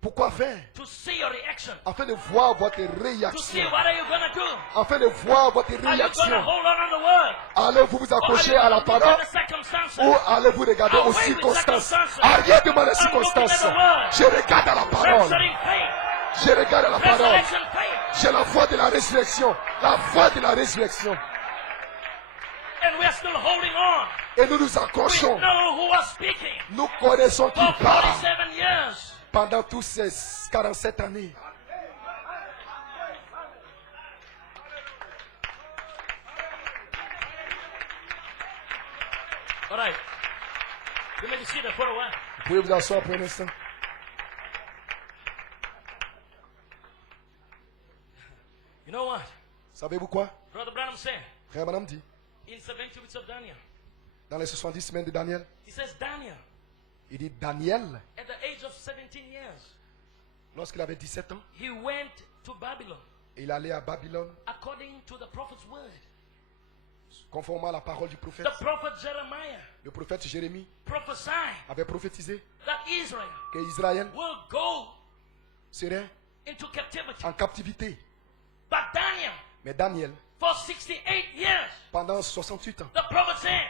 Pourquoi faire? to see your reaction? Afin de voir votre To see réaction. what are you gonna do? Afin de voir votre Are you gonna réaction. hold on the word? Allez-vous vous Or are you accrocher à la gonna look parole at the circumstances? ou allez-vous regarder aux Away with circonstances? circumstances. Arrêtez-moi les I'm circonstances. looking at the Je regarde à la parole. Resurrecting faith. Je regarde à la parole. Resurrection faith. J'ai la foi de la résurrection. La foi de la résurrection. And we are still holding on. Et nous nous We accrochons. know who was speaking Nous connaissons qui for parle 47 years. pendant tous ces 47 années. All right. You may be seated for a while. Vous pouvez vous asseoir pour un instant. You know what? Savez-vous quoi? Brother Branham said Frère Branham dit, in 70 weeks of Daniel. dans les 70 semaines de Daniel, He says Daniel, il dit Daniel, at the age of 17 years, lorsqu'il avait 17 ans, he went to Babylon il allait à Babylone according to the prophet's word. conformément à la parole du prophète. The prophet Jeremiah Le prophète Jérémie prophesied avait prophétisé that Israel qu'Israël will go serait into captivity. en captivité. But Daniel, Mais Daniel, for 68 years, pendant 68 ans, the prophet said,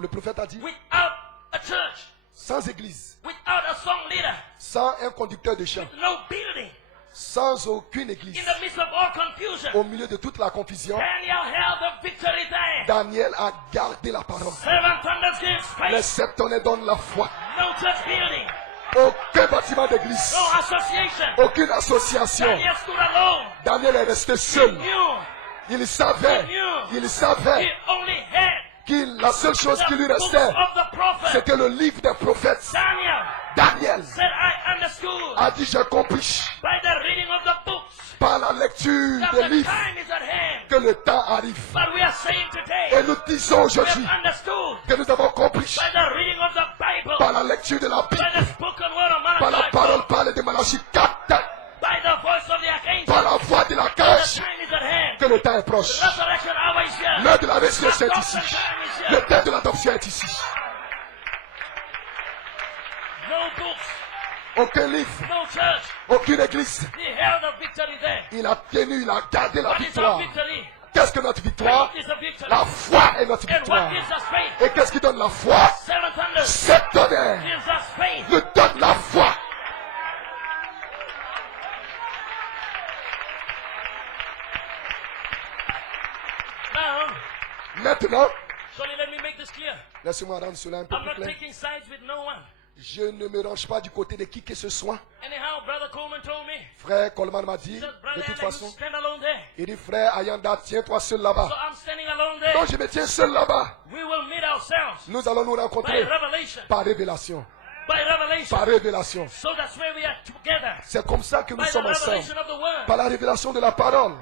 le prophète a dit, without a church, sans église, without a song leader, sans un conducteur de chant, no building, sans aucune église, in the midst of all confusion, au milieu de toute la confusion, Daniel held the victory there. Daniel a gardé la parole. Seven thunders gives Les faith, sept tonnerres donnent la foi. no church building, Aucun bâtiment d'église, no association. aucune association. Daniel stood alone. Daniel est resté He seul. knew, Il savait, he savait only had la seule chose qui lui the books restait, of the prophet. c'était le livre des prophètes. Daniel Daniel said, I understood a dit, j'ai compris by the reading of the books par la lecture that des the livres time is at hand. que le temps arrive. But we are saying Et today, nous disons we aujourd'hui have understood que nous avons compris by the reading of the Bible, par la lecture de la by the Bible, spoken word of par la Malachi, parole parlée de Malachie 4, by the voice of the par archangel, la voix de la the cage, time is at hand. que le temps est proche. The resurrection hour is here. L'heure de la résurrection est Adoption ici. time is here. Le temps de l'adoption est ici. No books, Aucun livre, no church. aucune église. He held the victory there. Il a tenu, il a gardé la What is victoire. our victory? Qu'est-ce que notre victoire? Faith is a victory. La foi est notre And what victoire. gives us faith? Et qu'est-ce qui donne la foi? Seven thunders Sept tonnerres gives us faith. nous donnent la foi. Now, Maintenant, surely let me make this clear. laissez-moi rendre cela un peu I'm plus not clair. taking sides with no one. Je ne me range pas du côté de qui que ce soit. Anyhow, Brother Coleman told me, Frère Coleman m'a dit, he said, de Brother toute Anna, you façon, stand alone there. il dit, frère Ayanda, tiens-toi seul So là-bas. I'm standing alone there. Non, je me tiens seul là-bas. We will meet ourselves Nous allons nous by rencontrer revelation. par révélation. By revelation. Par révélation. So that's where we are together. C'est comme ça que nous By the sommes ensemble. revelation of the word. Par la révélation de la parole.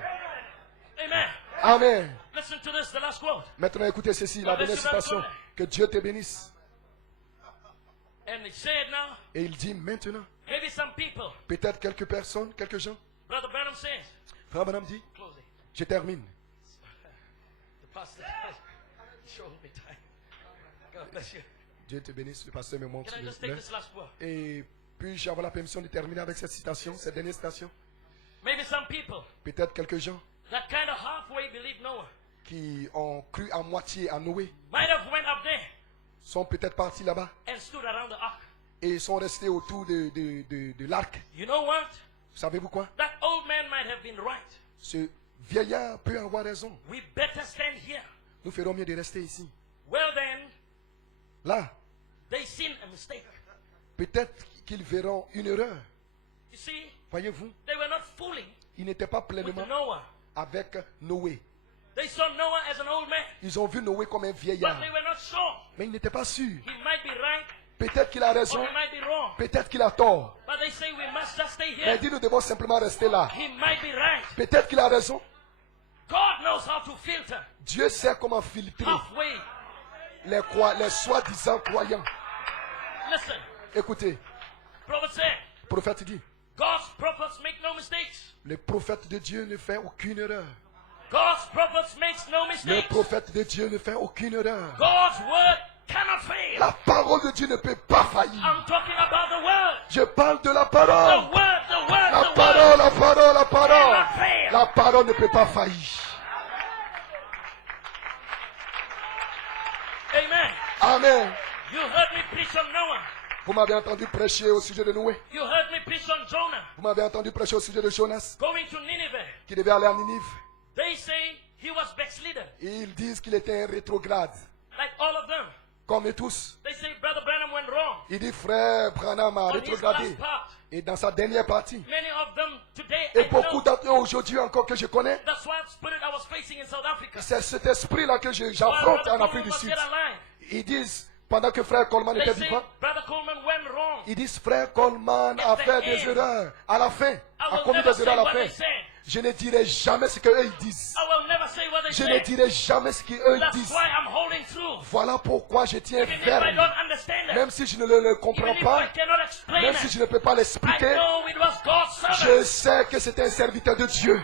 Amen. Amen. Listen to this, the last quote. Maintenant, écoutez ceci, la dernière citation. Que Dieu te bénisse. And he said now, Et il dit maintenant, maybe some people, peut-être quelques personnes, quelques gens. Brother Branham says, Frère Branham dit, closing. je termine. The pastor showed me time. God bless you. Dieu te bénisse, le pasteur me montre Can I just le take l'heure. this last word? Et puis-je avoir la permission de terminer avec cette citation, cette dernière citation? Maybe some people Peut-être quelques gens that kind of halfway believe Noah qui ont cru à moitié à Noé might have went up there sont peut-être partis là-bas and stood around the ark. et sont restés autour de l'arc. You know what? Savez-vous quoi? That old man might have been right. Ce vieillard peut avoir raison. We better stand here. Nous ferons mieux de rester ici. Well then, Là, they seen a mistake. peut-être qu'ils verront une erreur. You see, Voyez-vous, they were not fooling ils n'étaient pas with pleinement Noah. avec Noé. They saw Noah as an old man, Ils ont vu Noé comme un but vieillard. they were not sure. Mais ils n'étaient pas sûrs. He might be right Peut-être qu'il a or raison, he might be wrong. peut-être qu'il a tort. But they say we must just stay Mais here. dit, nous devons simplement rester là. He might be right. Peut-être qu'il a raison. God knows how to filter Dieu sait comment filtrer halfway. les soi-disant croyants. Listen, Écoutez, prophet said, le prophète dit, God's prophets make no mistakes. le prophète de Dieu ne fait aucune erreur. God's prophets makes no Le mistakes. prophète de Dieu ne fait aucune erreur. God's word cannot fail. La parole de Dieu ne peut pas faillir. I'm talking about the word. Je parle de la The parole. word, the word, La the word. parole, la parole, la parole. Cannot fail. La parole ne peut pas faillir. Amen. Amen. You heard me preach on Noah. Vous m'avez entendu prêcher au sujet de Noé. You heard me preach on Jonah. Vous m'avez entendu prêcher au sujet de Jonas, Going to Nineveh. qui devait aller à Ninive. They say he was backslidden, Et ils disent qu'il était un rétrograde, like all of them. comme nous tous. They say Brother Branham went wrong Il dit, frère Branham a on his rétrogradé. last part. Et dans sa dernière partie. Many of them today Et I beaucoup know. d'entre eux aujourd'hui encore que je connais, That's what spirit I was facing in South Africa. c'est cet esprit-là que While j'affronte Brother en Afrique Coleman du was Sud. yet alive, Ils disent, pendant que frère Coleman they était say vivant, Brother Coleman went wrong. ils disent, frère Coleman a At the fait des end, erreurs. À la fin, I a will commis never des say erreurs à la what they fin. said. Je ne dirai jamais ce qu'eux ils disent. I will never say what they Je ne said. dirai jamais ce qu'eux That's disent. why I'm holding through. Voilà pourquoi je tiens Even if I ferme. don't understand it, Même si je ne le comprends even if I pas, cannot explain même si it, je ne peux pas I l'expliquer, know it was God's je servant. sais que c'est un serviteur de Dieu.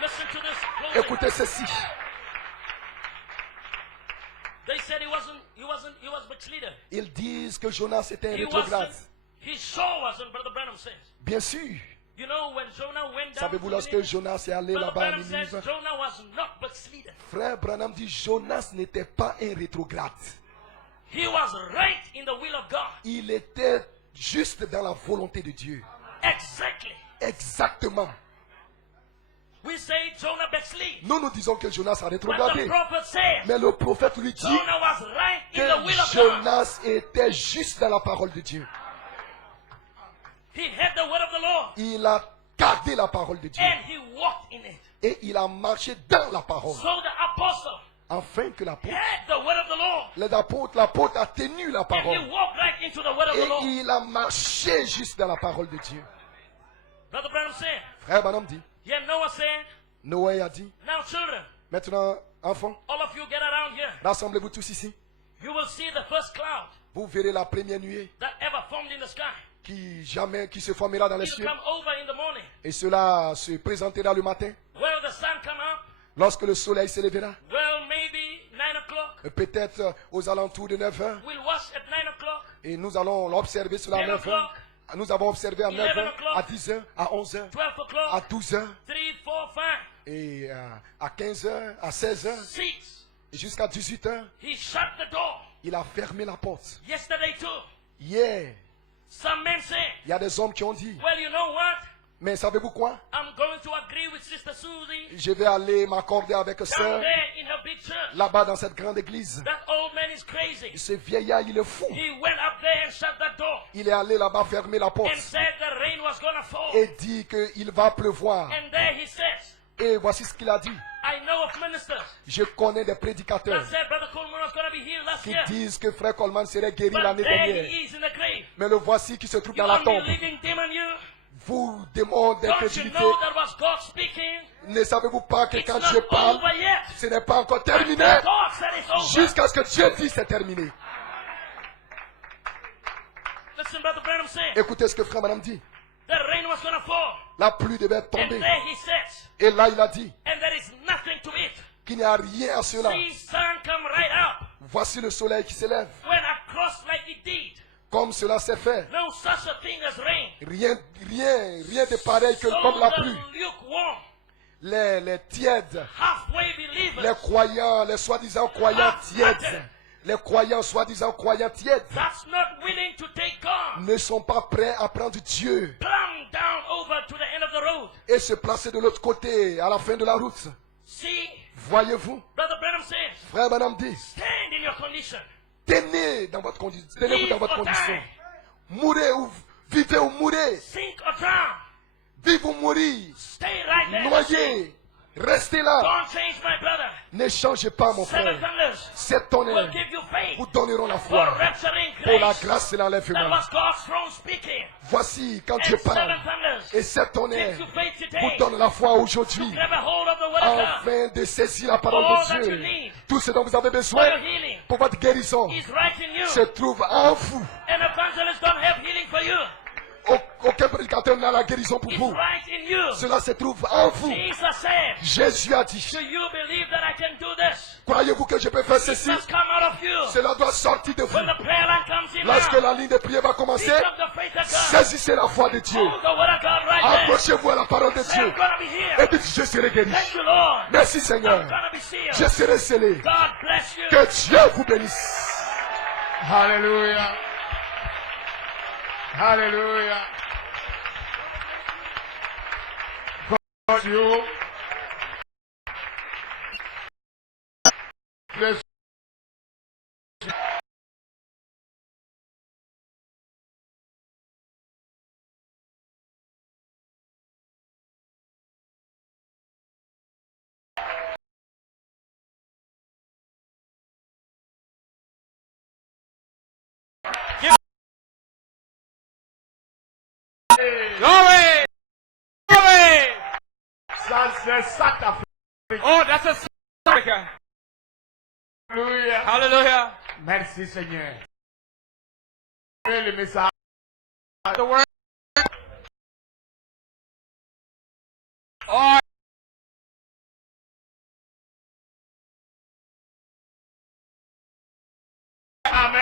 Listen to this. Écoutez ceci. They said he was backslidden. Ils disent que Jonas était un He rétrograde. wasn't, he sure wasn't, Brother Branham says. Bien sûr. You know, when Jonah went down Savez-vous, to lorsque Nineveh, Jonas est allé Brother là-bas à Branham says Ninive, Jonah was not backslidden. frère Branham dit Jonas n'était pas un rétrograde. He was right in the will of God. Il était juste dans la volonté de Dieu. Exactly. Exactement. We say Jonah backslid. Nous disons que Jonas a But the rétrogradé. prophet said Mais le prophète lui dit Jonah was right in the will que of God. Jonas était juste dans la parole de Dieu. He had the word of the Lord Il a gardé la parole de Dieu. and he walked in it. Et il a marché dans la parole. So the apostle Afin que l'apôtre, had the word of the Lord l'apôtre a tenu la and he parole. walked right into the word of the Et Lord. il a marché juste dans la parole de Dieu. Brother Branham said, Frère Branham dit, yeah, Noah said, Noé a dit, now children, maintenant, enfants, all of you get around here. rassemblez-vous tous ici. You will see the first cloud Vous verrez la première nuée that ever formed in the sky. qui se formera dans les It'll cieux. come over in the morning. Et cela se présentera le matin. Well, the sun come up. Lorsque le soleil se lèvera. Well, maybe 9 o'clock. Peut-être aux alentours de 9 heures. We'll watch at 9 o'clock. Et nous allons l'observer sur la 10 9 heures. Nous avons observé à 9 heures, 11 à 10 heures, à 11 heures, 12 à o'clock. 12 heures, 3, 4, 5, et à 15 heures, à 16 heures, 6. et jusqu'à 18 heures. He shut the door. Il a fermé la porte. Yesterday too. Hier, Some men say, il y a des hommes qui ont dit, well, you know what? mais savez-vous quoi? I'm going to agree with Sister Susie Je vais aller m'accorder avec down sœur there in her big church. là-bas dans cette grande église. That old man is crazy. Ce vieillard, il est fou. He went up there and shut that door Il est allé là-bas fermer la porte and said the rain was going to fall. et dit qu'il va pleuvoir. And there he says, Et voici ce qu'il a dit. I know of ministers Je connais des that prédicateurs said Brother Coleman was going to be healed last qui year. disent que frère Coleman serait guéri But l'année there dernière. he is in the grave. Mais le voici qui se trouve You dans la tombe. unbelieving demon, you. Vous, démons Don't you d'incrédulité, know that was God speaking? ne savez-vous pas que It's quand not Dieu parle, over yet. ce n'est pas encore terminé God said it's over. jusqu'à ce que Dieu dise c'est terminé. Listen, Brother Branham said, Écoutez ce que frère Madame dit. the rain was going to fall. La pluie devait And tomber. there he says, Et là, il a dit and there is nothing to it. qu'il n'y a rien à cela. See sun come right up. Voici le soleil qui s'élève. Went across like it did. Comme cela s'est fait. No such a thing as rain. Rien de pareil que So comme la the pluie. lukewarm, Les tièdes, halfway believers les croyants, les soi-disant croyants tièdes, les croyants soi-disant croyants tièdes that's not willing to take God, ne sont pas prêts à prendre Dieu plumb down over to the end of the road. et se placer de l'autre côté à la fin de la route. See, Voyez-vous, Brother Branham says, frère Madame dit, stand in your condition. tenez dans votre condition, tenez-vous Live dans votre or condition. die. Mourez ou vivez ou mourez, Sink or drown. vivez ou mourir, Stay right there. noyez, restez là. Don't change, my brother. Ne changez pas mon Seven frère. thunders Sept will tonnerres give you faith vous donneront la for foi rapturing pour la grace. grâce et That l'enlèvement. was God's throne speaking. Voici quand Dieu And seven parle thunders et sept gives tonnerres you faith vous today. donnent la foi aujourd'hui Grab a hold of the word of God afin de saisir la parole All de that you Dieu. need Tout ce dont vous avez for besoin your healing. pour votre guérison He's right in you. se trouve en vous. An evangelist don't have healing for you. Aucun prédicateur n'a la guérison pour It's vous. right in you. Cela se trouve en vous. Jesus said, Jésus a dit, do you believe that I can do this? croyez-vous que je peux faire It ceci? must come out of you. Cela doit sortir de vous. When the prayer line comes in Lorsque now, la ligne de prière va commencer, pick up the faith of God. saisissez la foi de Dieu. Hold the word of God right there. Accrochez-vous à la parole de Say, Dieu I'm going to be et here. dites, je serai guéri. Thank you, Lord. Merci I'm Seigneur. going to be sealed. Je serai scellé. God bless you. Que Dieu vous bénisse. Hallelujah. Hallelujah. God, you. Bless Glory! Glory! Ça, c'est ça ta fait. Oh, that's a Africa. Hallelujah. Hallelujah. Merci Seigneur. Le message. The word. Oh,